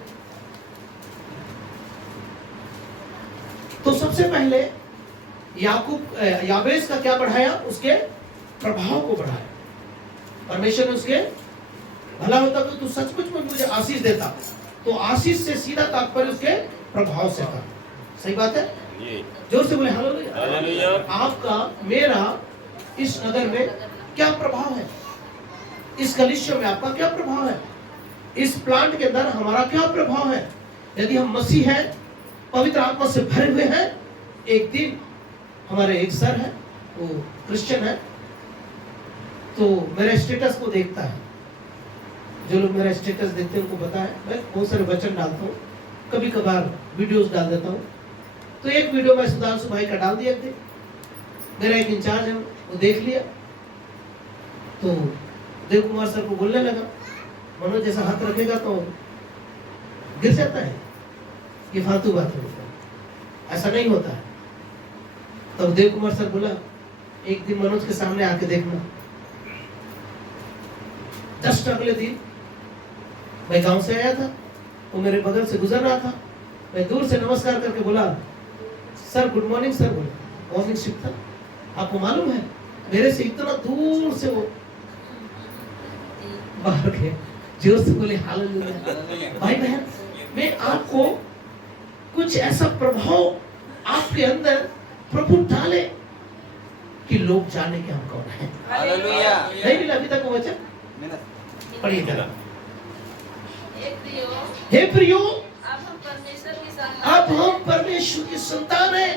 तो सबसे पहले यावेस का क्या बढ़ाया? उसके प्रभाव को बढ़ाया। परमेश्वर ने उसके भला होता तो तू सचमुच में मुझे आशीष देता, तो आशीष से सीधा तात्पर्य उसके प्रभाव से था। सही बात है? जी। जोर से बोले हालेलुया। हालेलुया। आपका मेरा इस नगर में क्या प्रभाव है? इस कलीसिया में आपका क्या प्रभाव है? इस प्लांट के अंदर हमारा क्या प्रभाव है? यदि हम मसीह हैं, पवित्र आत्मा से भरे हुए हैं, एक दिन हमारे एक सर है, वो क्रिश्चियन है, तो मेरे स्टेटस को देखता है। जो लोग मेरा स्टेटस देखते हैं उनको पता है मैं बहुत सारे वचन डालता हूँ, कभी कभार वीडियोस डाल देता हूँ। तो एक वीडियो मैं सुधांशु भाई का डाल दिया थे, मेरा एक इंचार्ज है वो देख लिया, तो देव कुमार सर को बोलने लगा, मनोज जैसा हाथ रखेगा तो गिर जाता है, ये फालतू बात है, ऐसा नहीं होता है। तब देव कुमार सर बोला, एक दिन मनोज के सामने आके देखना। जस्ट अगले दिन मैं गांव से आया था, वो मेरे बगल से गुजर रहा था, मैं दूर से नमस्कार करके बोला, सर गुड मॉर्निंग सर। बोला मॉर्निंग शिफ्ट था, आपको मालूम है मेरे से इतना दूर से वो बाहर गए, जोर से बोले हालेलुया। भाई बहन, मैं आपको कुछ ऐसा प्रभाव आपके अंदर प्रभु डाले कि लोग जाने के हम कौन है। हालेलुया। नहीं मिला अभी तक वो वचन, पढ़िए जरा। हे प्रियो, अब हम परमेश्वर की संतान अब हम परमेश्वर की संतान है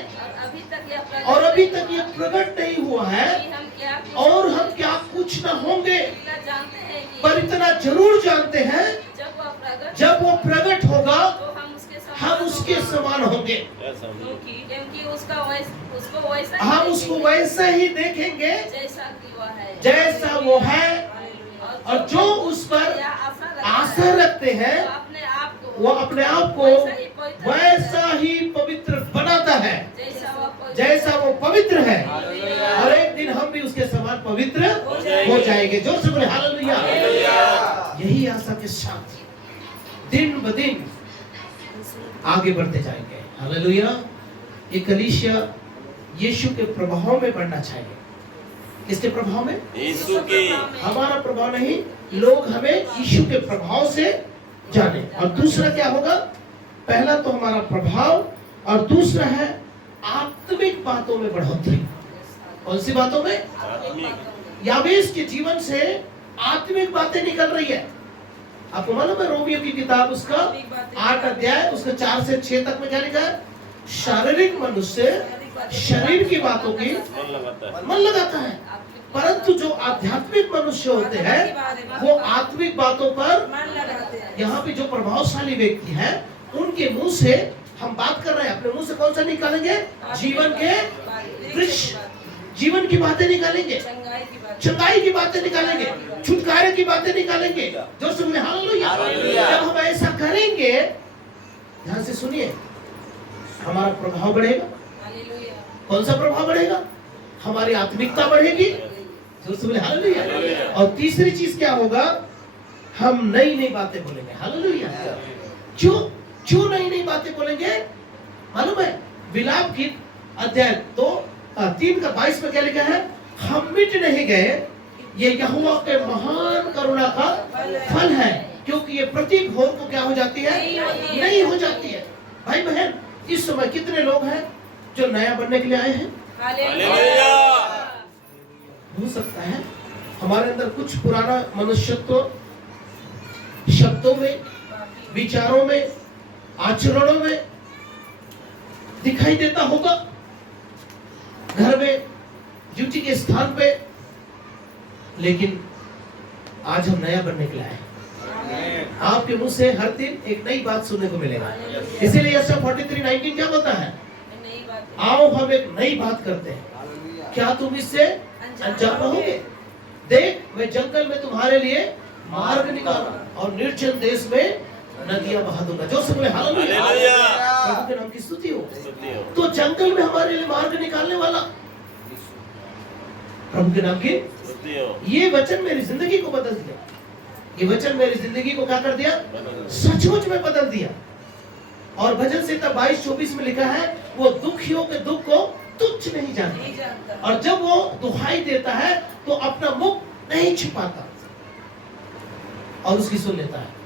और अभी तक यह प्रकट नहीं हुआ है कि हम क्या और हम क्या कुछ न होंगे, जानते हैं कि पर इतना जरूर जानते हैं जब वो प्रकट होगा तो हम उसके समान होंगे, क्योंकि उसको वैसा हम उसको वैसा ही देखेंगे जैसा कि वह है, जैसा वो है। और जो उस पर आशा रखते हैं वो अपने आप को वैसा ही पवित्र बनाता है जैसा वो पवित्र है, और एक दिन हम भी उसके समान पवित्र हो जाएंगे। जोर से बोले हालेलुया। यही आशा के साथ दिन ब दिन आगे बढ़ते जाएंगे। हालेलुया। ये कलीसिया यीशु के प्रभाव में बढ़ना चाहिए। किसके प्रभाव में? यीशु के। हमारा प्रभाव नहीं, लोग हमें यीशु के प्रभाव से जाने। और दूसरा क्या होगा? पहला तो हमारा प्रभाव, और दूसरा है आत्मिक बातों में बढ़ोतरी। कौन सी बातों में? याबेस के जीवन से आत्मिक बातें निकल रही है। आपको मालूम है रोमियो की किताब उसका 8 अध्याय उसका 4 से 6 तक में क्या लिखा है? शारीरिक मनुष्य शरीर की बातों की मन लगाता है, परंतु जो आध्यात्मिक मनुष्य होते हैं वो आत्मिक बातों पर मन लगाते हैं। यहाँ पे जो प्रभावशाली व्यक्ति हैं उनके मुंह से हम बात कर रहे हैं, अपने मुंह से कौन सा निकालेंगे? जीवन के वृक्ष, जीवन की बातें निकालेंगे, चंगाई की बातें निकालेंगे, छुटकारे की बातें निकालेंगे। जो सुन हालेलुया। जब हम ऐसा करेंगे, ध्यान से सुनिए, हमारा प्रभाव बढ़ेगा। कौन सा प्रभाव बढ़ेगा? हमारी आत्मिकता बढ़ेगी। जो सुन हालेलुया। और तीसरी चीज क्या होगा? हम नई नई बातें बोलेंगे। हालेलुया। क्यों नई नई बातें बोलेंगे? मालूम है विलाप गीत अध्याय 3 का 22 में क्या लिखा है? हम मिट नहीं गए, ये यहोवा के महान करुणा का फल है, क्योंकि ये प्रत्येक भोर को क्या हो जाती है? नहीं हो जाती है। भाई बहन, इस समय कितने लोग हैं जो नया बनने के लिए आए हैं? हो सकता है हमारे अंदर कुछ पुराना मनुष्यत्व शब्दों में, विचारों में, आचरणों में दिखाई देता होगा। घर में, ड्यूटी के स्थान पे, लेकिन आज हम नया बनने के लिए आए। आपके मुंह से हर दिन एक नई बात सुनने को मिलेगा। इसीलिए यशायाह 43:19 क्या बोलता है? आओ हम एक नई बात करते हैं, क्या तुम इससे अनजान रहोगे? देख, मैं जंगल में तुम्हारे लिए मार्ग निकाला और निर्जन देश में नदियां बहा दूंगा। जो से बोले हालेलुया। प्रभु के नाम की स्तुति हो। तो जंगल में हमारे लिए मार्ग निकालने वाला प्रभु के नाम की ये वचन मेरी जिंदगी को बदल दिया। ये वचन मेरी जिंदगी को क्या कर दिया? सचमुच में बदल दिया। और भजन संहिता 22:24 में लिखा है, वो दुखियों के दुख को तुच्छ नहीं जानता, और जब वो दुहाई देता है तो अपना मुख नहीं छिपाता और उसकी सुन लेता है।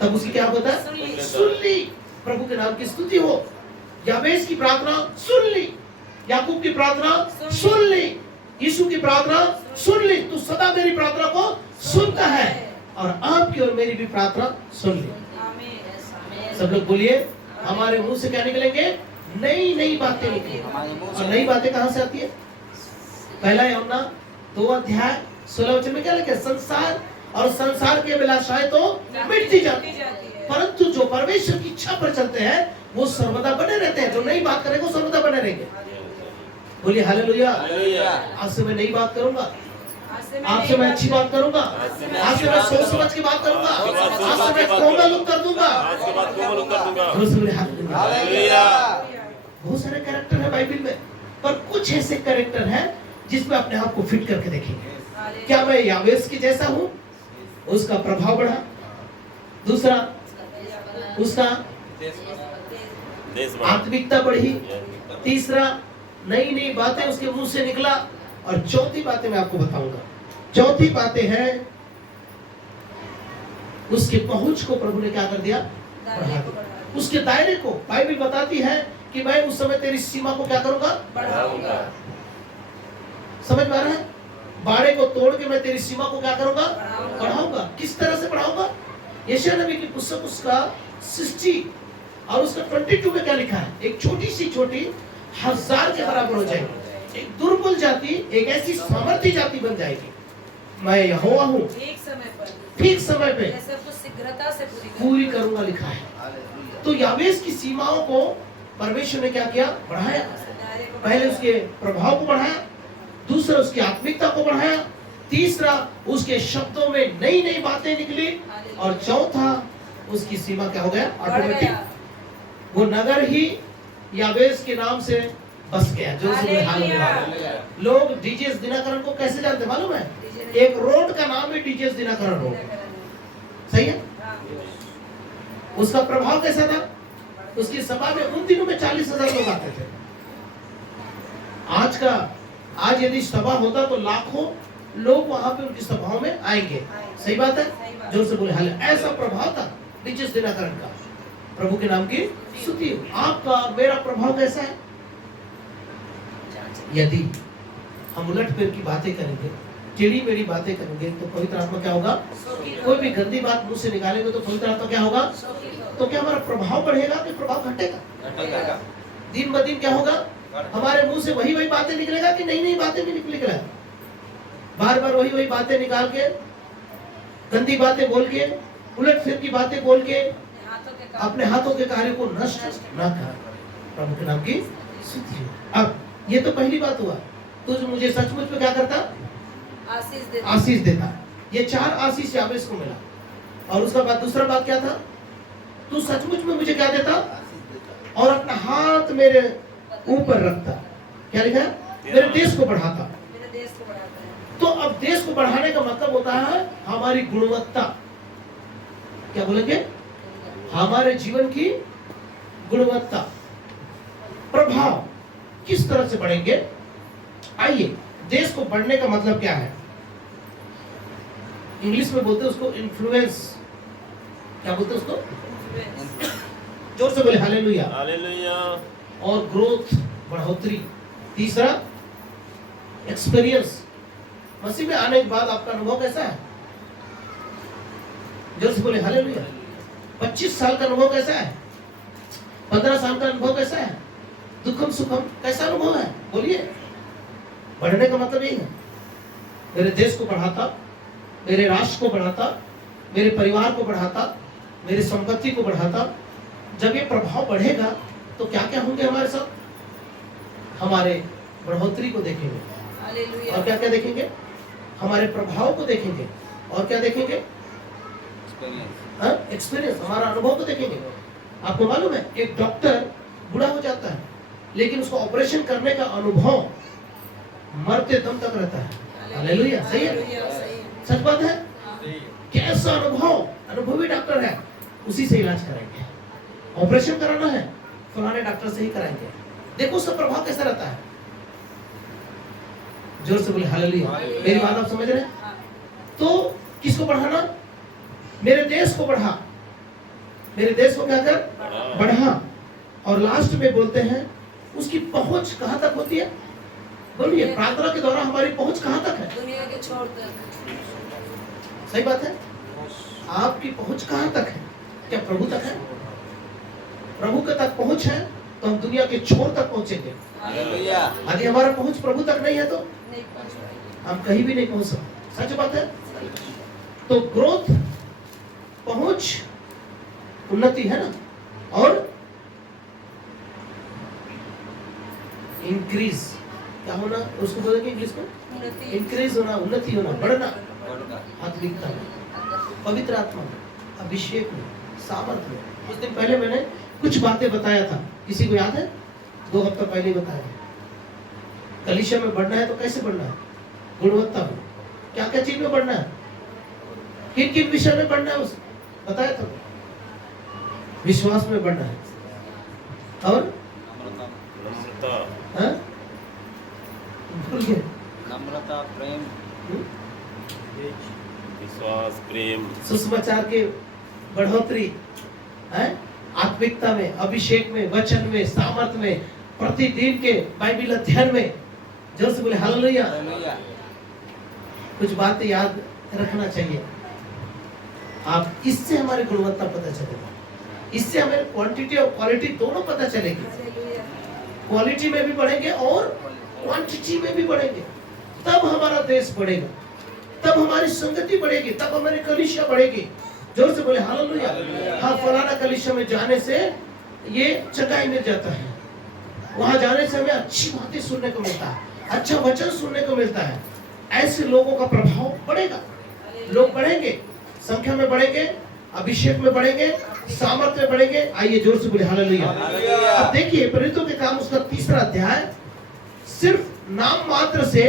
तब उसकी क्या होता है? सुन ली। प्रभु के नाम की स्तुति हो। याबेस की प्रार्थना सुन ली, याकूब की प्रार्थना सुन ली, यीशु की प्रार्थना सुन ली। तू सदा मेरी प्रार्थना को सुनता है, और आपकी और मेरी भी प्रार्थना सुन ली। सब लोग बोलिए, हमारे मुंह से क्या निकलेंगे? नई नई बातें निकली। हमारे मुंह और से नई बातें कहां से आती है? पहला यूहन्ना 2:16 में क्या लिखा है? संसार और संसार की अभिलाषाएं तो मिटती जाती है, परंतु जो परमेश्वर की इच्छा पर चलते हैं वो सर्वदा बने रहते हैं। जो नई बात करेंगे वो सर्वदा बने रहेंगे। बोलिए हालेलुया। हालेलुया। आज से मैं नई बात करूंगा, आज से मैं अच्छी बात करूंगा, आज से मैं सोच समझ की बात करूंगा, आज से मैं कोमल उत्तर दूंगा। आज के बाद कोमल उत्तर दूंगा। जो से बोले हालेलुया। हालेलुया। बहुत सारे कैरेक्टर है बाइबल में, पर कुछ ऐसे कैरेक्टर हैं जिसमें अपने आप को फिट करके देखेंगे। क्या मैं यावेस के जैसा हूं? उसका प्रभाव बढ़ा। दूसरा, उसका देश आत्मिकता बढ़ी। तीसरा, नई नई बातें उसके मुंह से निकला। और चौथी बातें मैं आपको बताऊंगा। चौथी बातें हैं उसकी पहुंच को प्रभु ने क्या कर दिया? बढ़ा दिया। उसके दायरे को बाइबल बताती है कि मैं उस समय तेरी सीमा को क्या करूंगा? बढ़ाऊंगा। समझ में आ रहा है? बाड़े को तोड़ के मैं तेरी सीमा को क्या करूंगा? बढ़ाऊंगा। किस तरह से बढ़ाऊंगा? यशायाह नबी की पुस्तक उसका 60 और उसका 22 में क्या लिखा है? एक छोटी सी चोटी 1000 के बराबर हो जाएगी। एक दुर्बल जाति एक ऐसी सामर्थ्य जाति बन जाएगी। मैं यहोवा हूँ, एक समय पर ठीक समय पे यह सब कुछ शीघ्रता से पूरी करूंगा लिखा है। तो यावेस की सीमाओं को परमेश्वर ने क्या किया? बढ़ाया। पहले उसके प्रभाव को बढ़ाया, दूसरा उसकी आत्मिकता को बढ़ाया, तीसरा उसके शब्दों में नई नई बातें निकली, और चौथा उसकी सीमा क्या हो गया? ऑटोमेटिक वो नगर ही यावेस के नाम से बस गया। जो हालेलुया। लोग डीजेस दिनकरन को कैसे जानते मालूम है? एक रोड का नाम है डीजेस दिनकरन रोड। सही है? उसका प्रभाव कैसा था? उसकी सभा में उन दिनों में 40,000 लोग आते थे। आज यदि सभा होता तो लाखों लोग वहां पे उनकी सभाओं में आएंगे। सही बात है? जोर से बोले हालेलुया। ऐसा प्रभाव था डीजेस दिनकरन का। प्रभु के नाम की स्तुति। आपका मेरा प्रभाव कैसा है? यदि हम उलट फेर की बातें करेंगे, टेढ़ी मेढ़ी बातें करेंगे, तो पवित्र आत्मा क्या होगा? कोई भी गंदी बात मुंह से निकालेंगे तो पवित्र आत्मा क्या होगा? तो क्या हमारा प्रभाव बढ़ेगा कि प्रभाव घटेगा? दिन ब दिन क्या होगा? हमारे मुंह से वही बातें निकलेगा कि नई नई बातें भी निकलेगा? बार बार वही बातें निकाल के, गंदी बातें बोल के, उलट फेर की बातें बोल के अपने हाथों के कार्य को नष्ट न कर। प्रभु के नाम की स्तुति हो। अब ये तो पहली बात हुआ। तो जो मुझे सचमुच में क्या करता? आशीष देता। ये 4 आशीष यावेस को मिला। और उसका बाद दूसरा बात क्या था? तू सचमुच में मुझे क्या देता? और अपना हाथ मेरे ऊपर रखता। क्या लिखा है? मेरे देश को बढ़ाता। तो अब देश को बढ़ाने का मतलब होता है हमारी गुणवत्ता। क्या बोलेंगे? हमारे जीवन की गुणवत्ता, प्रभाव किस तरह से बढ़ेंगे? आइए, देश को बढ़ने का मतलब क्या है? इंग्लिश में बोलते हैं उसको इन्फ्लुएंस। क्या बोलते हैं उसको? जोर से बोले हालेलुया। हालेलुया। और ग्रोथ, बढ़ोतरी। तीसरा, एक्सपीरियंस। मसीह में आने के बाद आपका अनुभव कैसा है? जोर से बोले हालेलुया। 25 साल का अनुभव कैसा है? 15 साल का अनुभव कैसा है? दुखम सुखम कैसा अनुभव है? बोलिए। बढ़ने का मतलब यही है, मेरे देश को बढ़ाता, मेरे राष्ट्र को बढ़ाता, मेरे परिवार को बढ़ाता, मेरी संपत्ति को बढ़ाता। जब ये प्रभाव बढ़ेगा तो क्या क्या होंगे हमारे साथ? हमारे बढ़ोतरी को देखेंगे। और क्या क्या देखेंगे? हमारे प्रभाव को देखेंगे। और क्या देखेंगे? एक्सपीरियंस, हमारा अनुभव को देखेंगे। आपको मालूम है एक डॉक्टर बूढ़ा हो जाता है, लेकिन उसको ऑपरेशन करने का अनुभव मरते दम तक रहता है। हालेलुया। सही है? सच बात है? कैसा अनुभव? अनुभवी डॉक्टर है, उसी से इलाज कराएंगे। ऑपरेशन कराना है, फलाने डॉक्टर से ही कराएंगे। देखो उसका प्रभाव कैसा रहता है। जोर से बोले हालेलुया। मेरी बात आप समझ रहे हैं? तो किसको बढ़ाना? मेरे देश को बढ़ा। मेरे देश को क्या कर? बढ़ा। और लास्ट में बोलते हैं उसकी पहुंच कहां तक होती है? बोलिए, प्रार्थना के द्वारा हमारी पहुंच कहां तक है? दुनिया के छोर तक। सही बात है? आपकी पहुंच कहां तक है? क्या प्रभु तक है? प्रभु के तक पहुंच है तो हम दुनिया के छोर तक पहुंचेंगे। हालेलुया। यदि हमारा पहुंच प्रभु तक नहीं है तो नहीं पहुंच पाएंगे। हम कहीं भी नहीं पहुंच सकते। सच बात है। तो ग्रोथ, पहुंच, उन्नति है ना, और इंक्रीज क्या होना, उसको बोलेंगे इंग्लिश में उन्नति, इंक्रीज होना, उन्नति होना, बढ़ना बढ़ना। आत्मिकता में, पवित्र आत्मा में, अभिषेक में, सामर्थ में। कुछ दिन पहले मैंने कुछ बातें बताया था, किसी को याद है? 2 हफ्ता पहले ही बताया। कलीसिया में बढ़ना है तो कैसे बढ़ना है? गुणवत्ता में। क्या क्या चीज में बढ़ना है? किन किन विषय में बढ़ना है उस बताया था। विश्वास में बढ़ना है, और नम्रता, हाँ? भूल गए? नम्रता, प्रेम, विश्वास, प्रेम, सुसमाचार के बढ़ोतरी है, आत्मिकता में, अभिषेक में, वचन में, सामर्थ में, प्रतिदिन के बाइबल अध्ययन में। जोर से बोले हालेलुया। हालेलुया। कुछ बातें याद रखना चाहिए। आप इससे हमारी गुणवत्ता पता चलेगा, इससे हमें क्वांटिटी और क्वालिटी दोनों पता चलेगी। हालेलुया। क्वालिटी में भी बढ़ेंगे और क्वांटिटी में भी बढ़ेंगे, तब हमारा देश बढ़ेगा, तब हमारी संगति बढ़ेगी, तब हमारी कलीसिया बढ़ेगी। जोर से बोले हालेलुया। हाँ, फलाना कलीसिया में जाने से ये चंगाई मिल जाता है, वहां जाने से हमें अच्छी बातें सुनने को मिलता है, अच्छा वचन सुनने को मिलता है। ऐसे लोगों का प्रभाव बढ़ेगा, लोग बढ़ेंगे, संख्या में बढ़ेंगे, अभिषेक में बढ़ेंगे, सामर्थ्य में बढ़ेंगे। आइए जोर से बोले हालेलुया। हालेलुया। अब देखिए प्रेरितों के काम उसका 3रा अध्याय सिर्फ नाम मात्र से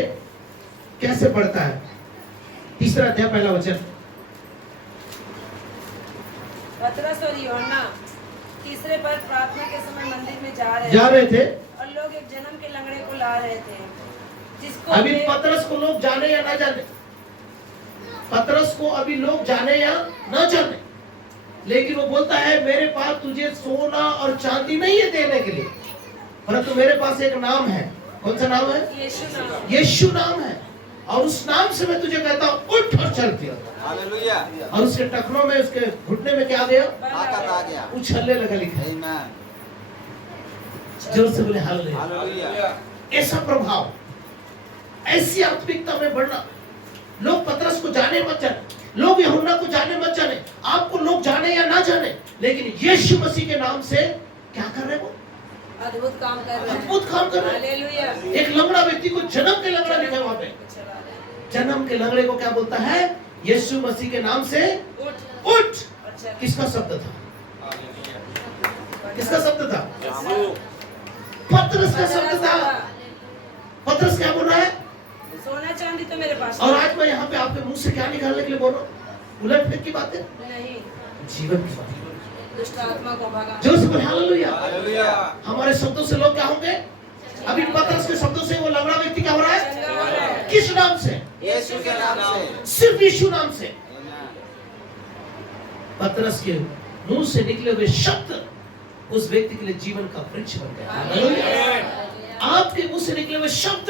कैसे बढ़ता है। 3रा अध्याय 1 वचन। पतरस और यूहन्ना तीसरे पर प्रार्थना के समय मंदिर में जा जा रहे थे। और लोग एक जन्म के लंगड़े को ला रहे थे, जिसको अभी वे- पतरस को लोग जाने या ना जाने, पतरस को अभी लोग जाने या ना जाने, लेकिन वो बोलता है मेरे पास तुझे सोना और चांदी नहीं है देने के लिए, परंतु मेरे पास एक नाम है। कौन सा नाम है? यीशु नाम। यीशु नाम है, और उस नाम से मैं तुझे कहता हूँ उठ और चल फिर। हालेलुया। और उसके टखनों में, उसके घुटने में क्या आ गया? ताकत आ गया। उछलने लगा, लिखा है। आमीन। जोर से बोले हालेलुया। हालेलुया। ऐसा प्रभाव, ऐसी आत्मिकता में बढ़ना। लोग पतरस को जाने मत जाने, लोग यूहन्ना को जाने मत जाने, आपको लोग जाने या ना जाने, लेकिन यीशु मसीह के नाम से क्या कर रहे हो? अद्भुत काम कर रहे हैं। अद्भुत काम कर रहे हैं। हालेलुया। एक लंगड़ा व्यक्ति को जन्म के लंगड़ा लिखा है वहां पे। चला रहे हैं। जन्म के लंगड़े को क्या बोलता है? यीशु मसीह के नाम से उठ उठ। और चल। किसका शब्द था? किसका शब्द था? यीशु, पतरस का शब्द था। पतरस क्या बोल रहा है? सोना चांदी तो मेरे पास और आज मैं यहाँ पे आपके मुंह से क्या निकालने के लिए बोल रहा हूँ? उलट फेर की बातें, नहीं, जीवन की बातें। दुष्ट आत्मा को भगा। जोर से बोले हालेलुया। हालेलुया। हमारे शब्दों से लोग क्या होंगे? अभी पतरस के शब्दों से वो लंगड़ा व्यक्ति क्या हो रहा है? चंगा हो रहा है। किस नाम से? यीशु के नाम से। सिर्फ यीशु नाम से। आमीन। पतरस के मुंह से निकले हुए शब्द उस व्यक्ति के लिए जीवन का वृक्ष बन गया। हालेलुया। आपके मुंह से निकले हुए शब्द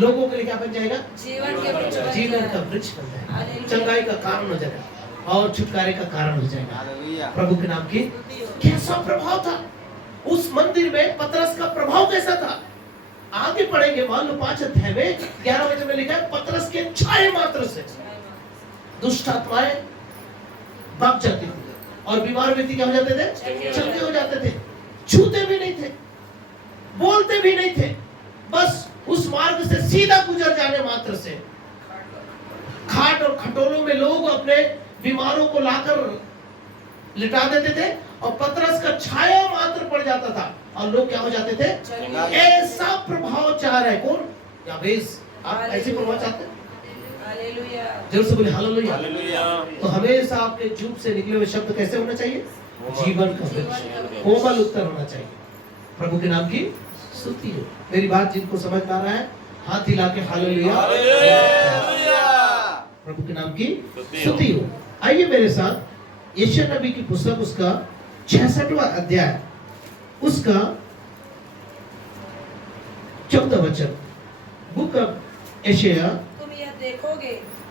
लोगों के लिए क्या बन जाएगा? जीवन के वृक्ष बन जीवन जाए। का वृक्ष बन जाएगा, हालेलुया। चंगाई का कारण हो जाएगा और छुटकारे का कारण हो जाएगा। हालेलुया। प्रभु के नाम की कैसा प्रभाव था उस मंदिर में? पतरस का प्रभाव कैसा था? आगे पढ़ेंगे, मान लो 5 अध्याय में 11 वचन में लिखा है, पतरस के छाए मात्र से दुष्ट आत्माएं भाग जाती थी और बीमार व्यक्ति क्या हो जाते थे? चंगे हो जाते थे। छूते भी नहीं थे, बोलते भी नहीं थे, बस उस मार्ग से सीधा गुजर जाने मात्र से खाट और खटोलों में लोग अपने बीमारों को लाकर लिटा देते थे और पतरस का छाया मात्र पड़ जाता था और लोग क्या हो जाते थे? ऐसा प्रभाव चाह रहे कौन? याबेस। आप ऐसे प्रभाव चाहते हैं? हालेलुया। जोर से बोले हालेलुया। हालेलुया। तो हमेशा आपके चुप से निकले हुए शब्द कैसे होना चाहिए? जीवन का वृक्ष, कोमल उत्तर होना चाहिए। प्रभु के नाम की स्तुति हो। मेरी बात जिनको समझ में आ रहा है हाथ हिला के हालेलुया। हालेलुया। प्रभु के नाम की स्तुति हो। आइए मेरे साथ यशायाह नबी की पुस्तक उसका 66वां अध्याय उसका 14 वचन। बुक ऑफ यशायाह।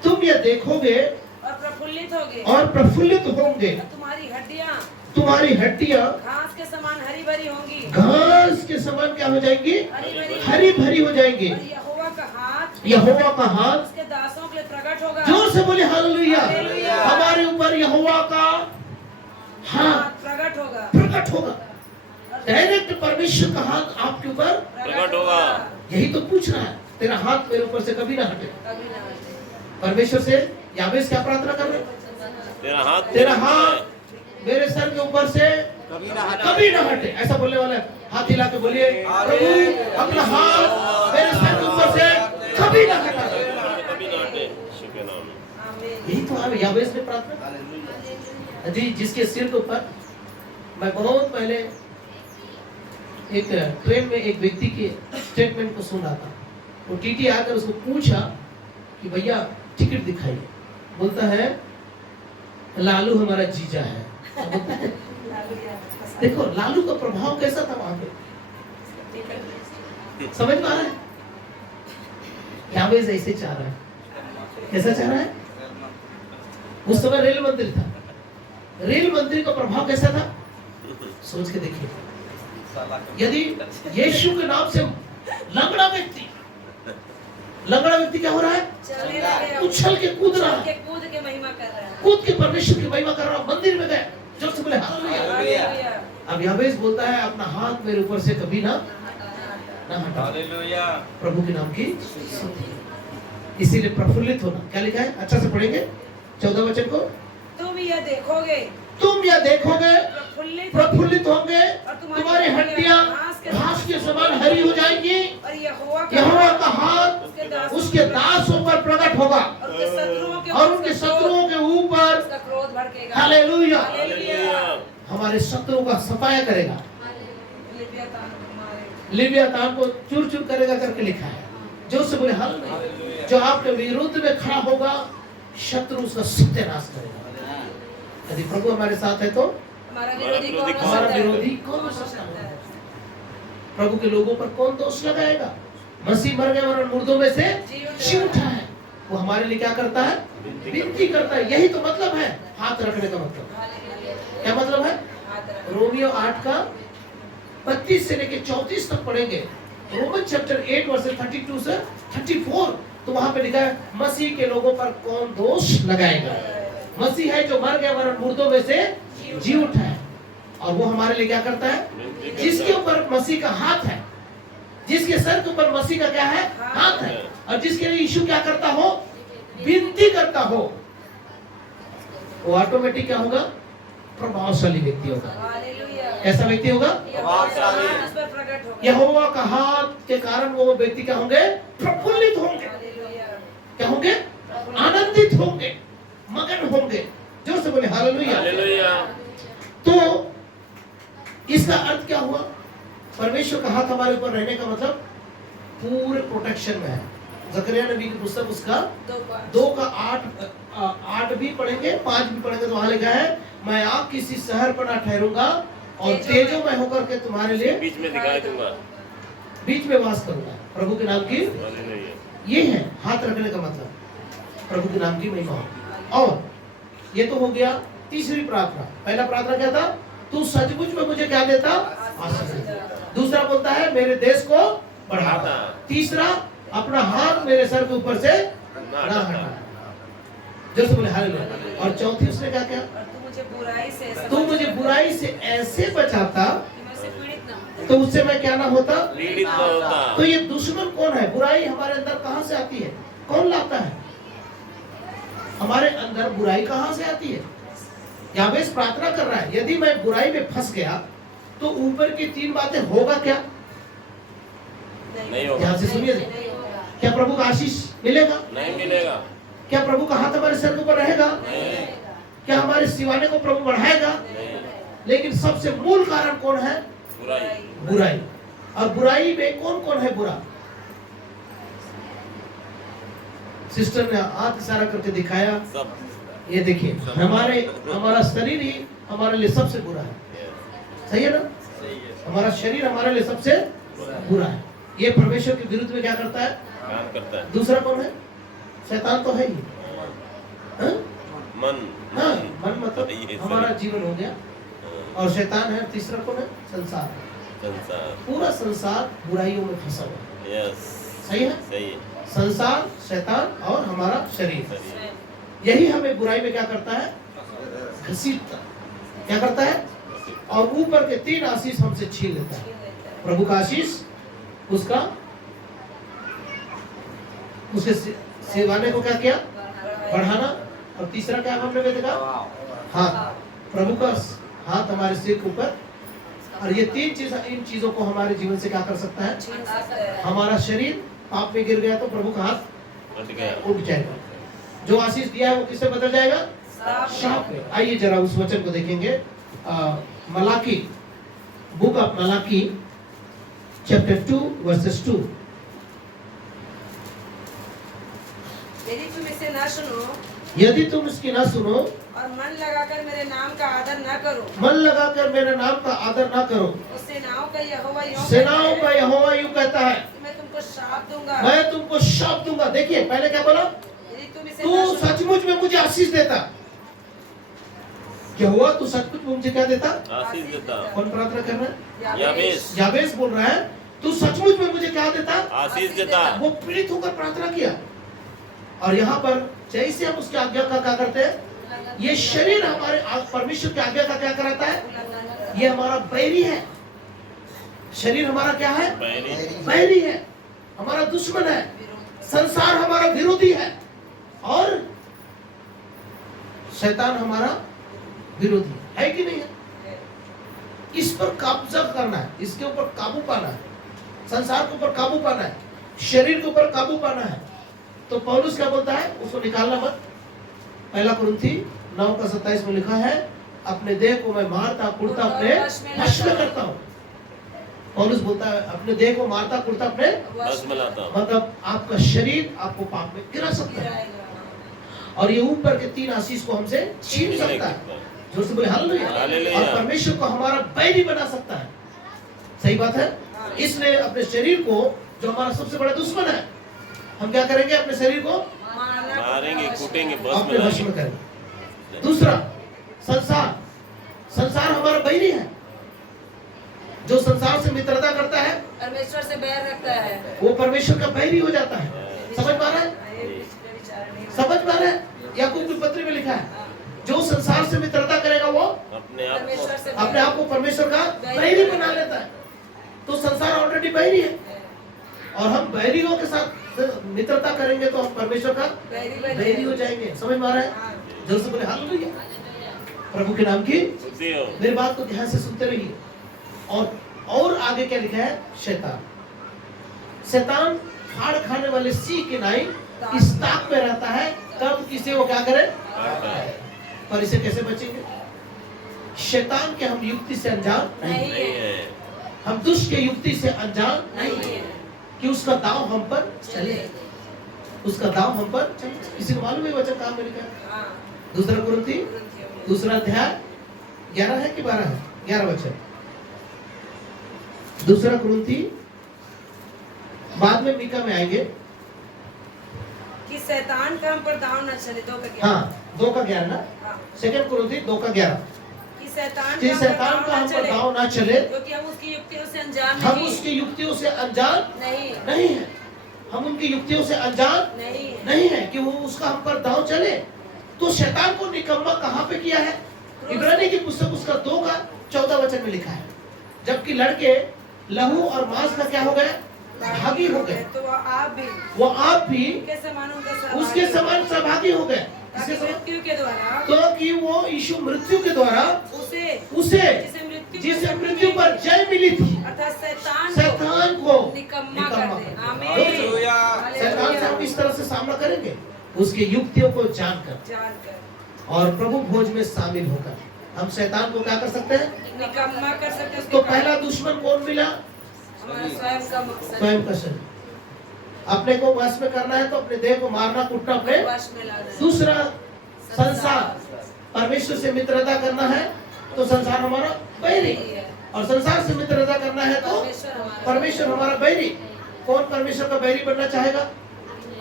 तुम यह देखोगे और प्रफुल्लित होगे प्रफुल्लित होंगे, और तुम्हारी हड्डियां तुम्हारी हड्डियां घास के समान हरी भरी होंगी, घास के समान क्या हो जाएंगी? हरी भरी, हरी भरी हो जाएंगी। और यहोवा का हाथ यहोवा का हाथ, उसके दासों के लिए प्रकट होगा। जोर से बोले हालेलुया। हालेलुया। हमारे ऊपर यहोवा का हाथ प्रकट होगा, प्रकट होगा। डायरेक्ट परमेश्वर का हाथ आपके ऊपर प्रकट होगा। यही तो पूछ रहा है, तेरा हाथ मेरे ऊपर से कभी ना हटे। कभी ना हटे। परमेश्वर से यावेस क्या प्रार्थना कर रहे हैं? तेरा हाथ मेरे सर के ऊपर से कभी ना हटे। ऐसा बोलने वाला है, हाथ हिला के बोलिए, प्रभु अपना हाथ मेरे सर के ऊपर से कभी ना हटा। कभी ना हटे। यीशु के नाम में। आमीन। यही तो है यावेस ने प्रार्थना जी, जिसके सिर के ऊपर मैं बहुत पहले एक ट्रेन में एक व्यक्ति के स्टेटमेंट को सुना था। वो टीटी आकर उसको पूछा कि भैया टिकट दिखाइए। बोलता है लालू हमारा जीजा है। बोलता है, देखो लालू का प्रभाव कैसा था वहां पे, समझ में आ रहा है? यावेस ऐसे चाह रहा है, कैसा चाह रहा है? उस समय रेल मंत्री था। रेल मंत्री का प्रभाव कैसा था? सोच के देखिए, यदि यीशु के नाम से लंगड़ा व्यक्ति क्या हो रहा है? चलने लगे, उछल के कूद रहा है, कूद के महिमा कर रहा है। कूद के परमेश्वर की महिमा कर रहा है। मंदिर में गए, जोर से बोले हालेलुया। हालेलुया। अब यावेस बोलता है अपना हाथ मेरे ऊपर से कभी ना हटा। हालेलुया। प्रभु के नाम की इसीलिए प्रफुल्लित होना। क्या लिखा है? अच्छा से पढ़ेंगे 14 वचन को। तुम यह देखोगे, प्रफुल्लित होंगे, तुम्हारी हड्डियां घास के समान हरी हो जाएंगी, और यहोवा यहोवा का हाथ उसके दासों पर प्रकट होगा और उनके शत्रुओं के ऊपर उसका क्रोध भड़केगा। हालेलुया। हालेलुया। हमारे शत्रुओं का सफाया करेगा, लिव्यातान तुम्हारे। लिव्यातान को चूर चूर करेगा करके लिखा है। जोर से बोले हालेलुया। जो आपके विरुद्ध में खड़ा होगा, शत्रु उसका सत्यानाश करेगा। यदि प्रभु हमारे साथ है तो हमारा विरोधी कौन हो सकता है? प्रभु के लोगों पर कौन दोष लगाएगा? मसीह मर गए और मुर्दों में से जी उठा है। वो हमारे लिए क्या करता है? विनती करता है। यही तो मतलब है हाथ रखने का मतलब। क्या मतलब है? रोमियो 8 का 32 से लेकर 34 तक पढ़ेंगे। रोमन चैप्टर 8 वर्स 32 से 34, तो वहां पे लिखा है मसीह के लोगों पर कौन दोष लगाएगा? मसीह है जो मर गया वरन मुर्दों में से जी उठा है, और वो हमारे लिए क्या करता है? जिसके ऊपर मसीह का हाथ है, जिसके सर के ऊपर मसीह का क्या है? हाथ है, और जिसके लिए यीशु क्या करता हो? विनती करता हो, वो ऑटोमेटिक क्या होगा? प्रभावशाली व्यक्ति होगा। हालेलुया। ऐसा व्यक्ति होगा। उस पर प्रकट होगा। यहोवा का हाथ के कारण वो व्यक्ति क्या होंगे? प्रफुल्लित होंगे। हालेलुया। क्या होंगे? आनंदित होंगे, मगन होंगे। जोर से बोले हालेलुया। हालेलुया। तो इसका अर्थ क्या हुआ? परमेश्वर का हाथ हमारे ऊपर रहने का मतलब पूरे प्रोटेक्शन में है। जकरिया नबी की पुस्तक उसका 2 का 8 भी पढ़ेंगे, 5 भी पढ़ेंगे, तो वहां लिखा है मैं आप किसी शहर पर ना ठहरूंगा और तेजोमय होकर के तुम्हारे लिए बीच में दिखाई दूंगा, बीच में वास करूंगा। प्रभु के नाम की हालेलुया। ये है हाथ रखने का मतलब, प्रभु के नाम की महिमा हो। और ये तो हो गया तीसरी प्रार्थना। पहला प्रार्थना क्या था? तू सचमुच में मुझे क्या देता? आशीष देता। दूसरा बोलता है मेरे देश को बढ़ाता। तीसरा अपना हाथ मेरे सर के ऊपर से ना हटा। जैसे बोले हालेलुया। और चौथी उसने क्या किया? तू मुझे बुराई से ऐसे बचाता तो उससे मैं क्या ना होता? पीड़ित ना होता। तो ये दुश्मन कौन है? बुराई हमारे अंदर कहां से आती है? कौन लाता है? हमारे अंदर बुराई कहां से आती है? यावेस प्रार्थना कर रहा है, यदि मैं बुराई में फंस गया तो ऊपर की 3 बातें होगा क्या? नहीं होगा। ध्यान से सुनिए। क्या प्रभु का आशीष मिलेगा? नहीं मिलेगा। क्या प्रभु का हाथ हमारे सर के ऊपर रहेगा? नहीं। क्या हमारे सिवाने को प्रभु बढ़ाएगा? नहीं। लेकिन सबसे मूल कारण कौन है? बुराई। बुराई। और बुराई में कौन कौन है बुरा? सिस्टर ने हाथ इशारा करके दिखाया, सब। ये देखिए हमारा शरीर ही हमारे लिए सबसे बुरा है। सही है ना? हमारा शरीर हमारे लिए सबसे बुरा है। ये परमेश्वर के विरुद्ध में क्या करता है? काम करता है। दूसरा कौन है? शैतान तो है ही। हाँ? मन। हाँ, मन मतलब हमारा जीवन हो गया। और शैतान है, तीसरा कौन है? संसार। संसार। पूरा संसार बुराइयों में फंसा हुआ है। यस। सही है? सही है। संसार, शैतान और हमारा शरीर, सही है। यही हमें बुराई में क्या करता है? घसीटता। क्या करता है? और ऊपर के 3 आशीष हमसे छीन लेता है। प्रभु का आशीष, उसका उसके सिवाने को क्या किया? बढ़ाना। और तीसरा क्या हमने देखा? हाथ। प्रभु का हाथ हमारे सिर के ऊपर। और ये 3 चीज, इन चीजों को हमारे जीवन से क्या कर सकता है? हमारा शरीर पाप में गिर गया तो प्रभु का हाथ उठ जाएगा। जो आशीष दिया है वो किससे बदल जाएगा? शाप में। आइए जरा उस वचन को देखेंगे। Malachi, book of Malachi chapter 2 versus 2। यदि तुम इसे न सुनो यदि तुम इसकी ना सुनो और मन लगाकर मेरे नाम का आदर न करो, मन लगाकर मेरे नाम का आदर ना करो, तो सेनाओं का यहोवा यूं सेनाओं कहता का है यहोवा यूं कहता है, कि मैं तुमको श्राप दूंगा। मैं तुमको शाप दूंगा। देखिए पहले क्या बोला? यदि तुम इसे तू न सुनो, सचमुच में मुझे आशीष देता। क्या हुआ? तू सचमुच में मुझे क्या देता? आशीष देता। कौन प्रार्थना कर रहा है? याबेस। याबेस बोल रहा है, तू सचमुच में मुझे क्या देता? आशीष देता। वो पीड़ित होकर प्रार्थना किया। और यहाँ पर जैसे हम उसकी आज्ञा का क्या करते हैं, ये शरीर हमारे परमेश्वर की आज्ञा का क्या कराता है? ये हमारा बैरी है। शरीर हमारा क्या है? बैरी है, हमारा दुश्मन है। संसार हमारा विरोधी है और शैतान हमारा विरोधी है कि नहीं है? इस पर कब्जा करना है, इसके ऊपर काबू पाना है, संसार के ऊपर काबू पाना है, शरीर के ऊपर काबू पाना है। तो पौलुस क्या बोलता है? उसको निकालना मत। 1 कुरिन्थी 9:27 में लिखा है, अपने देह को मैं मारता कुड़ता अपने वश में करता हूँ। पौलुस बोलता है अपने देह को मारता कुड़ता अपने वश में लाता हूँ। मतलब आपका शरीर आपको पाप में गिरा सकता है और ये ऊपर के 3 आशीष को हमसे छीन सकता है। जोर से बोले हालेलुया। और परमेश्वर को हमारा बैरी बना सकता है। सही बात है? इसलिए अपने शरीर को, जो हमारा सबसे बड़ा दुश्मन है, हम क्या करेंगे? अपने शरीर को मारेंगे, कूटेंगे, बस अपने वश में करेंगे। दूसरा, संसार। संसार हमारा बैरी है। जो संसार से मित्रता करता है, परमेश्वर से बैर रखता है, वो परमेश्वर का बैरी हो जाता है। समझ पा रहा है? समझ पा रहा है? याकूब की पत्री में लिखा है, जो संसार से मित्रता करेगा वो अपने आप अपने आप को परमेश्वर का बैरी बना लेता है। तो संसार ऑलरेडी बैरी है और हम बैरियों के साथ मित्रता करेंगे तो हम परमेश्वर का बैरी हो जाएंगे। समझ में आ रहा है? जोर से बोले हालेलुया। प्रभु के नाम की मेरी बात को ध्यान से सुनते रहिए। और आगे क्या लिखा है? शैतान। शैतान फाड़ खाने वाले सी के नाई इस ताक में रहता है, कब किसे वो क्या करे। पर इसे कैसे बचेंगे? शैतान के हम युक्ति से अनजान नहीं है, हम दुष्ट के युक्ति से अनजान नहीं है कि उसका दाव हम पर चले, उसका दाव हम पर चले। किसी को मालूम है वचन कहाँ में लिखा है? 2 कुरिन्थी 2 अध्याय 11 है कि 12 है? 11 वचन। 2 कुरिन्थी, बाद में मीका में आएंगे कि शैतान का हम पर दाव न चले। 2 का 11। हाँ, 2 का 11 ना। 2 कुरिन्थी 2 का 11। कि शैतान कि शैतान का हम पर दाव ना चले, क्योंकि हम उसकी युक्तियों से अनजान हम नहीं। उसकी युक्तियों से अनजान नहीं नहीं है। हम उनकी युक्तियों से अनजान नहीं है कि वो उसका हम पर दाव चले। तो शैतान को निकम्मा कहाँ पे किया है? इब्रानी की पुस्तक उसका 2 का 14 वचन में लिखा है। जबकि लड़के लहू और मांस का क्या हो गए? भागी हो गए। तो वो आप भी उसके समान सहभागी हो गए। मृत्यु के द्वारा, तो कि वो यीशु मृत्यु के द्वारा उसे जिसे मृत्यु पर जय मिली थी, अर्थात शैतान को निकम्मा कर दे। हालेलुया। शैतान से हम इस तरह से सामना करेंगे, उसकी युक्तियों को जानकर और प्रभु भोज में शामिल होकर हम शैतान को क्या कर सकते हैं? निकम्मा कर सकते हैं। तो पहला दुश्मन कौन मिला? हमारा स्वयं का मकसद, स्वयं का शरीर। अपने को वश में करना है तो अपने देह को मारना कूटना अपने वश में लाना है। दूसरा, संसार। परमेश्वर से मित्रता करना है तो संसार हमारा बैरी, और संसार से मित्रता करना है तो परमेश्वर हमारा बैरी। कौन परमेश्वर का बैरी बनना चाहेगा?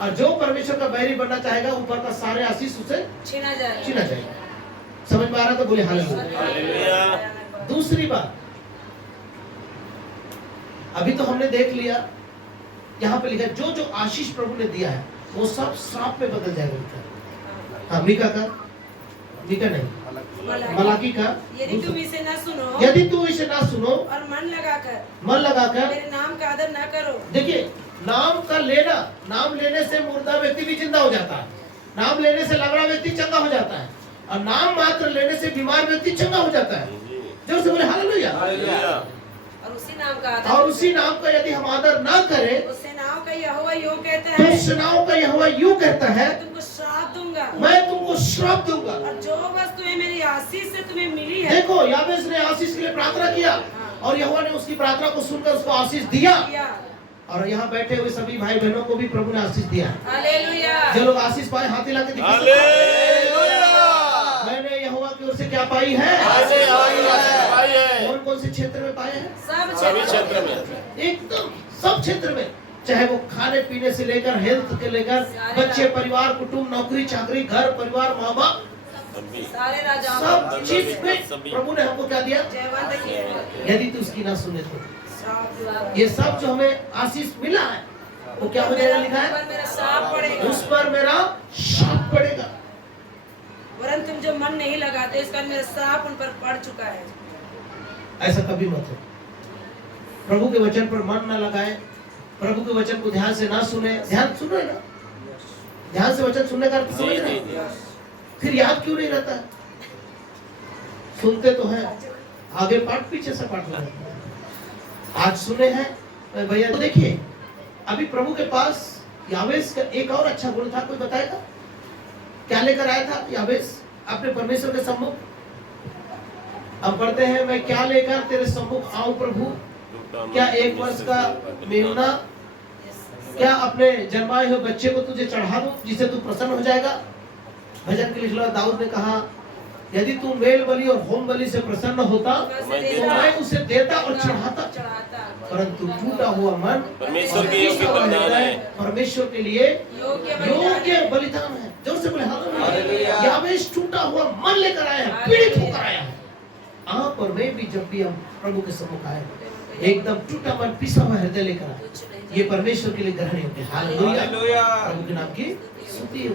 और जो परमेश्वर का बैरी बनना चाहेगा, ऊपर का सारे आशीष उसे छीना जाएगा। छीना जाएगा। समझ में आ रहा? तो बोले हालेलुया। दूसरी बात, अभी तो हमने देख लिया, यहाँ पे लिखा जो जो आशीष प्रभु ने दिया है वो सब श्राप में बदल जाएगा लिखा। हाँ, मीका नहीं, मलाकी का, यदि तुम इसे न सुनो यदि तुम इसे ना सुनो और मन लगाकर मेरे नाम का आदर न करो। देखिए, नाम का लेना, नाम लेने से मुर्दा व्यक्ति भी जिंदा हो जाता है, नाम लेने से लंगड़ा व्यक्ति चंगा हो जाता है, और नाम मात्र लेने से बीमार व्यक्ति चंगा हो जाता है। जोर से बोले हालेलुया। और उसी नाम का आदर, और उसी नाम का यदि हम आदर ना करें, उस सेनाओं का यहोवा यूं कहता तो है, सेनाओं का यहोवा यूं कहता है, मैं तुमको श्राप दूंगा मैं तुमको श्राप दूंगा। और जो वस्तुएं मेरी आशीष से तुम्हें मिली है, देखो, याबेस ने आशीष के लिए प्रार्थना किया और यहोवा ने उसकी प्रार्थना को सुनकर उसको आशीष दिया। और यहाँ बैठे हुए सभी भाई बहनों को भी प्रभु ने आशीष दिया है। हालेलुया। जो लोग आशीष पाए हाथ हिला के दिखा। मैंने यहोवा की ओर से क्या पाई है? कौन कौन से क्षेत्र में पाए हैं? सब क्षेत्र में, एकदम सब क्षेत्र में, चाहे वो खाने पीने से लेकर हेल्थ के लेकर बच्चे, परिवार, कुटुंब, नौकरी चाकरी, घर परिवार, माँ बाप, सारे राजाओं सब चीज में प्रभु ने हमको क्या दिया? जयवंत किए। यदि तू उसकी ना सुने तो श्राप ये सब जो हमें आशीष मिला है वो क्या हो जाएगा? लिखा है मेरा श्राप पड़ेगा, उस पर मेरा शाप पड़ेगा। वरन तुम जो मन नहीं लगाते इसका मेरा श्राप उन पर पड़ चुका है। ऐसा कभी मत हो। प्रभु के वचन पर मन न लगाए, प्रभु के वचन को ध्यान से ना सुने। ध्यान सुन रहे ना? ध्यान से वचन सुनने का अर्थ समझ रहे हैं? फिर याद क्यों नहीं रहता? सुनते तो हैं, आगे पाठ पीछे से पाठ लगा। आज सुने हैं भैया, तो देखिए अभी प्रभु के पास यावेस का एक और अच्छा गुण था। कोई बताएगा क्या लेकर आया था यावेस अपने परमेश्वर के सम्मुख? अब पढ़ते हैं, मैं क्या लेकर तेरे सम्मुख आऊं प्रभु? क्या 1 वर्ष का मेमना? क्या अपने जन्माए हुए बच्चे को तुझे चढ़ा दूं जिससे तू प्रसन्न हो जाएगा? भजन के लिखा दाऊद ने कहा, यदि तू मेल बलि और होम बलि से प्रसन्न होता तो मैं उसे देता और चढ़ाता, परंतु टूटा हुआ मन परमेश्वर के योग्य बलिदान है। परमेश्वर के लिए योग्य बलिदान है। जोर से बोले हालेलुया। यावेस टूटा हुआ मन लेकर आया है, पीड़ित होकर आया है। आप और मैं भी जब भी हम प्रभु के सम्मुख आए, एकदम टूटा मन, पिसा हुआ हृदय लेकर आए, ये परमेश्वर के लिए ग्रहण योग्य। हालेलुया। प्रभु के नाम की स्तुति हो।